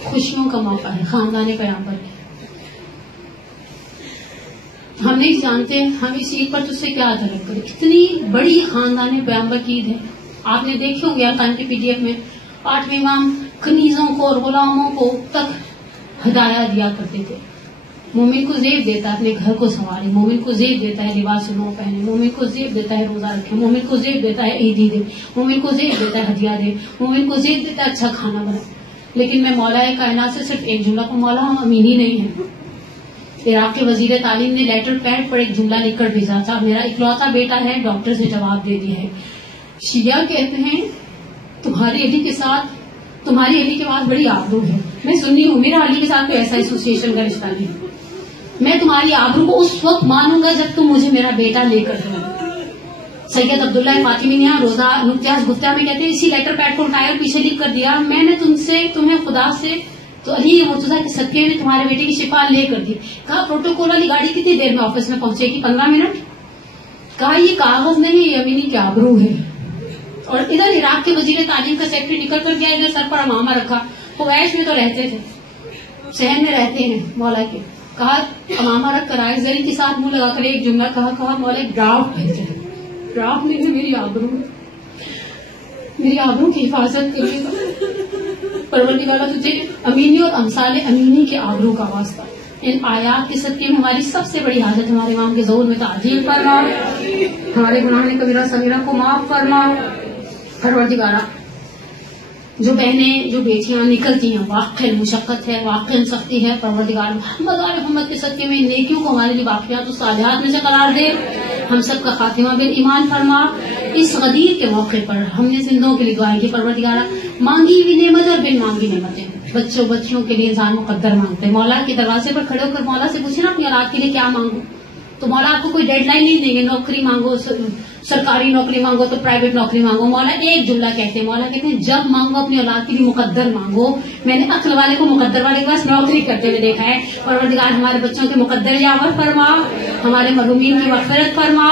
خوشیوں کا موقع ہے، خاندان پیغمبر ہے. ہم نہیں جانتے ہم اس عید پر تجھ سے کیا طلب کریں. اتنی بڑی خاندان پیغمبر کی عید ہے. آپ نے دیکھے ہوں گے ارکان کے PDF میں 8ویں امام کنیزوں کو اور غلاموں کو تک ہدایہ دیا کرتے تھے. مومن کو زیب دیتا ہے اپنے گھر کو سنوارے، مومن کو زیب دیتا ہے لباس نو پہنے، مومن کو زیب دیتا ہے روزہ رکھے، مومن کو زیب دیتا ہے عیدی دے، مومن کو زیب دیتا ہے ہدیہ دے، مومن کو زیب دیتا ہے اچھا کھانا بنائے. لیکن میں مولا کائنات سے صرف ایک جملہ کو، مولا ہم امین ہی نہیں ہیں. عراق کے وزیر تعلیم نے لیٹر پیڈ پر ایک جملہ لکھ کر بھیجا تھا، میرا اکلوتا بیٹا ہے، ڈاکٹر سے جواب دے دیا ہے. شیعہ کہتے ہیں تمہاری علی کے ساتھ، تمہاری علی کے بعد بڑی آبرو ہے. میں سنی ہوں، میرا علی کے ساتھ کوئی ایسا ایسوسیشن کا رشتہ نہیں. میں تمہاری آبرو کو اس وقت مانوں گا جب تم مجھے میرا بیٹا لے کر دو. سید عبداللہ فاطمی نے روزہ نقطیاز گفتہ میں کہتے ہیں اسی لیٹر پیڈ کو اٹھایا اور پیچھے لکھ کر دیا، میں نے تمہیں خدا سے تو علی مرتضیٰ کے صدقے میں تمہارے بیٹے کی شفا لے کر دی. کہا پروٹوکول والی گاڑی کتنی دیر میں آفس میں پہنچے گی؟ 15 منٹ. کہا یہ کاغذ نہیں، یہ امینی کی آبرو ہے. اور ادھر عراق کے وزیر تعلیم کا سیکرٹری نکل کر گیا، ادھر سر پر امامہ رکھا. قریش میں تو رہتے تھے، شہر میں رہتے ہیں مولا کے. کہا امامہ رکھ کر آئے، زری کے ساتھ منہ لگا کر ایک جملہ کہا مولا ایک ڈرافٹ بھیجے. ڈرافٹ نہیں ہے، میری آبرو ہے، میری آبرو کی حفاظت کرے گا. پروردگار تجھے امینی اور امثال امینی کے آبرو کا واسطہ. ان آیات کے صدقے میں ہماری سب سے بڑی حاجت ہمارے امام کے ظہور میں تعظیم فرما، ہمارے گناہ کبیرہ صغیرہ کو معاف فرما. پروردگارہ جو بہنیں جو بیٹیاں نکلتی ہیں واقعی مشقت ہے، واقعی سختی ہے، پروردگار محمد اور محمد کے صدقے میں نیکیوں کو ہمارے لیے باقیات و صالحات میں سے قرار دے. ہم سب کا خاتمہ بالایمان فرما. اس غدیر کے موقع پر ہم نے زندوں کے لیے دعائیں کی. پروردگارہ مانگی ہوئی نعمت اور بن مانگی نعمتیں بچوں بچیوں کے لیے انسان مقدر مانگتے ہیں. مولا کے دروازے پر کھڑے ہو کر مولا سے پوچھیں نا اپنی اولاد کے لیے کیا مانگو، تو مولا آپ کو کوئی ڈیڈ لائن نہیں دیں گے. نوکری مانگو، سرکاری نوکری مانگو تو پرائیویٹ نوکری مانگو. مولا ایک جملہ کہتے ہیں، مولا کہتے ہیں جب مانگو اپنی اولاد کے لیے مقدر مانگو. میں نے عقل والے کو مقدر والے کے پاس نوکری کرتے ہوئے دیکھا ہے. پروردگار ہمارے بچوں کے مقدر یاور فرما، ہمارے مرحومین کی مغفرت فرما،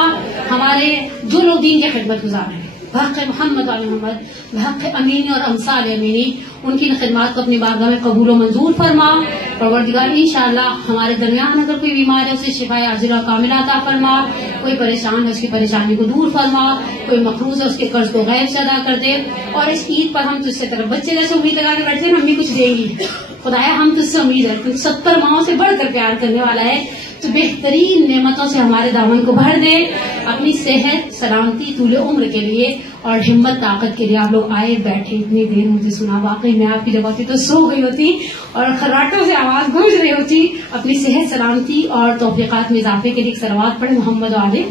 ہمارے جو لوگ دین کی خدمت گزار ہیں بحق محمد علی محمد، بحق امینی اور امثال امینی، ان کی خدمات کو اپنی بارگاہ میں قبول و منظور فرما. پروردگار انشاءاللہ ہمارے درمیان اگر کوئی بیمار ہے اسے شفا عاجلہ و کاملہ عطا فرما، کوئی پریشان ہے اس کی پریشانی کو دور فرما، کوئی مقروض ہے اس کے قرض کو غیب سے ادا کر دے. اور اس عید پر ہم تجھ سے طرف بچے جیسے امید لگا کے بیٹھتے ہیں امی کچھ دیں گی، خدایا ہم تجھ سے امید ہے، تو 70 ماہوں سے بڑھ کر پیار کرنے والا ہے، تو بہترین نعمتوں سے ہمارے دامن کو بھر دے. اپنی صحت سلامتی طول عمر کے لیے اور ہمت طاقت کے لیے آپ لوگ آئے بیٹھے اتنی دیر مجھے سنا. واقعی میں آپ کی جگہ ہوتی تو سو گئی ہوتی اور خراٹوں سے آواز گونج رہی ہوتی. اپنی صحت سلامتی اور توفیقات میں اضافے کے لیے صلوات پڑھیں محمد علیہ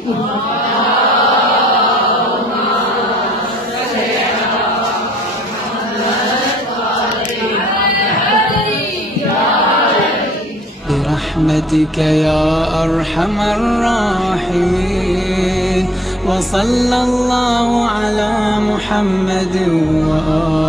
برحمتك يا أرحم الراحمين وصلى الله على محمد وآله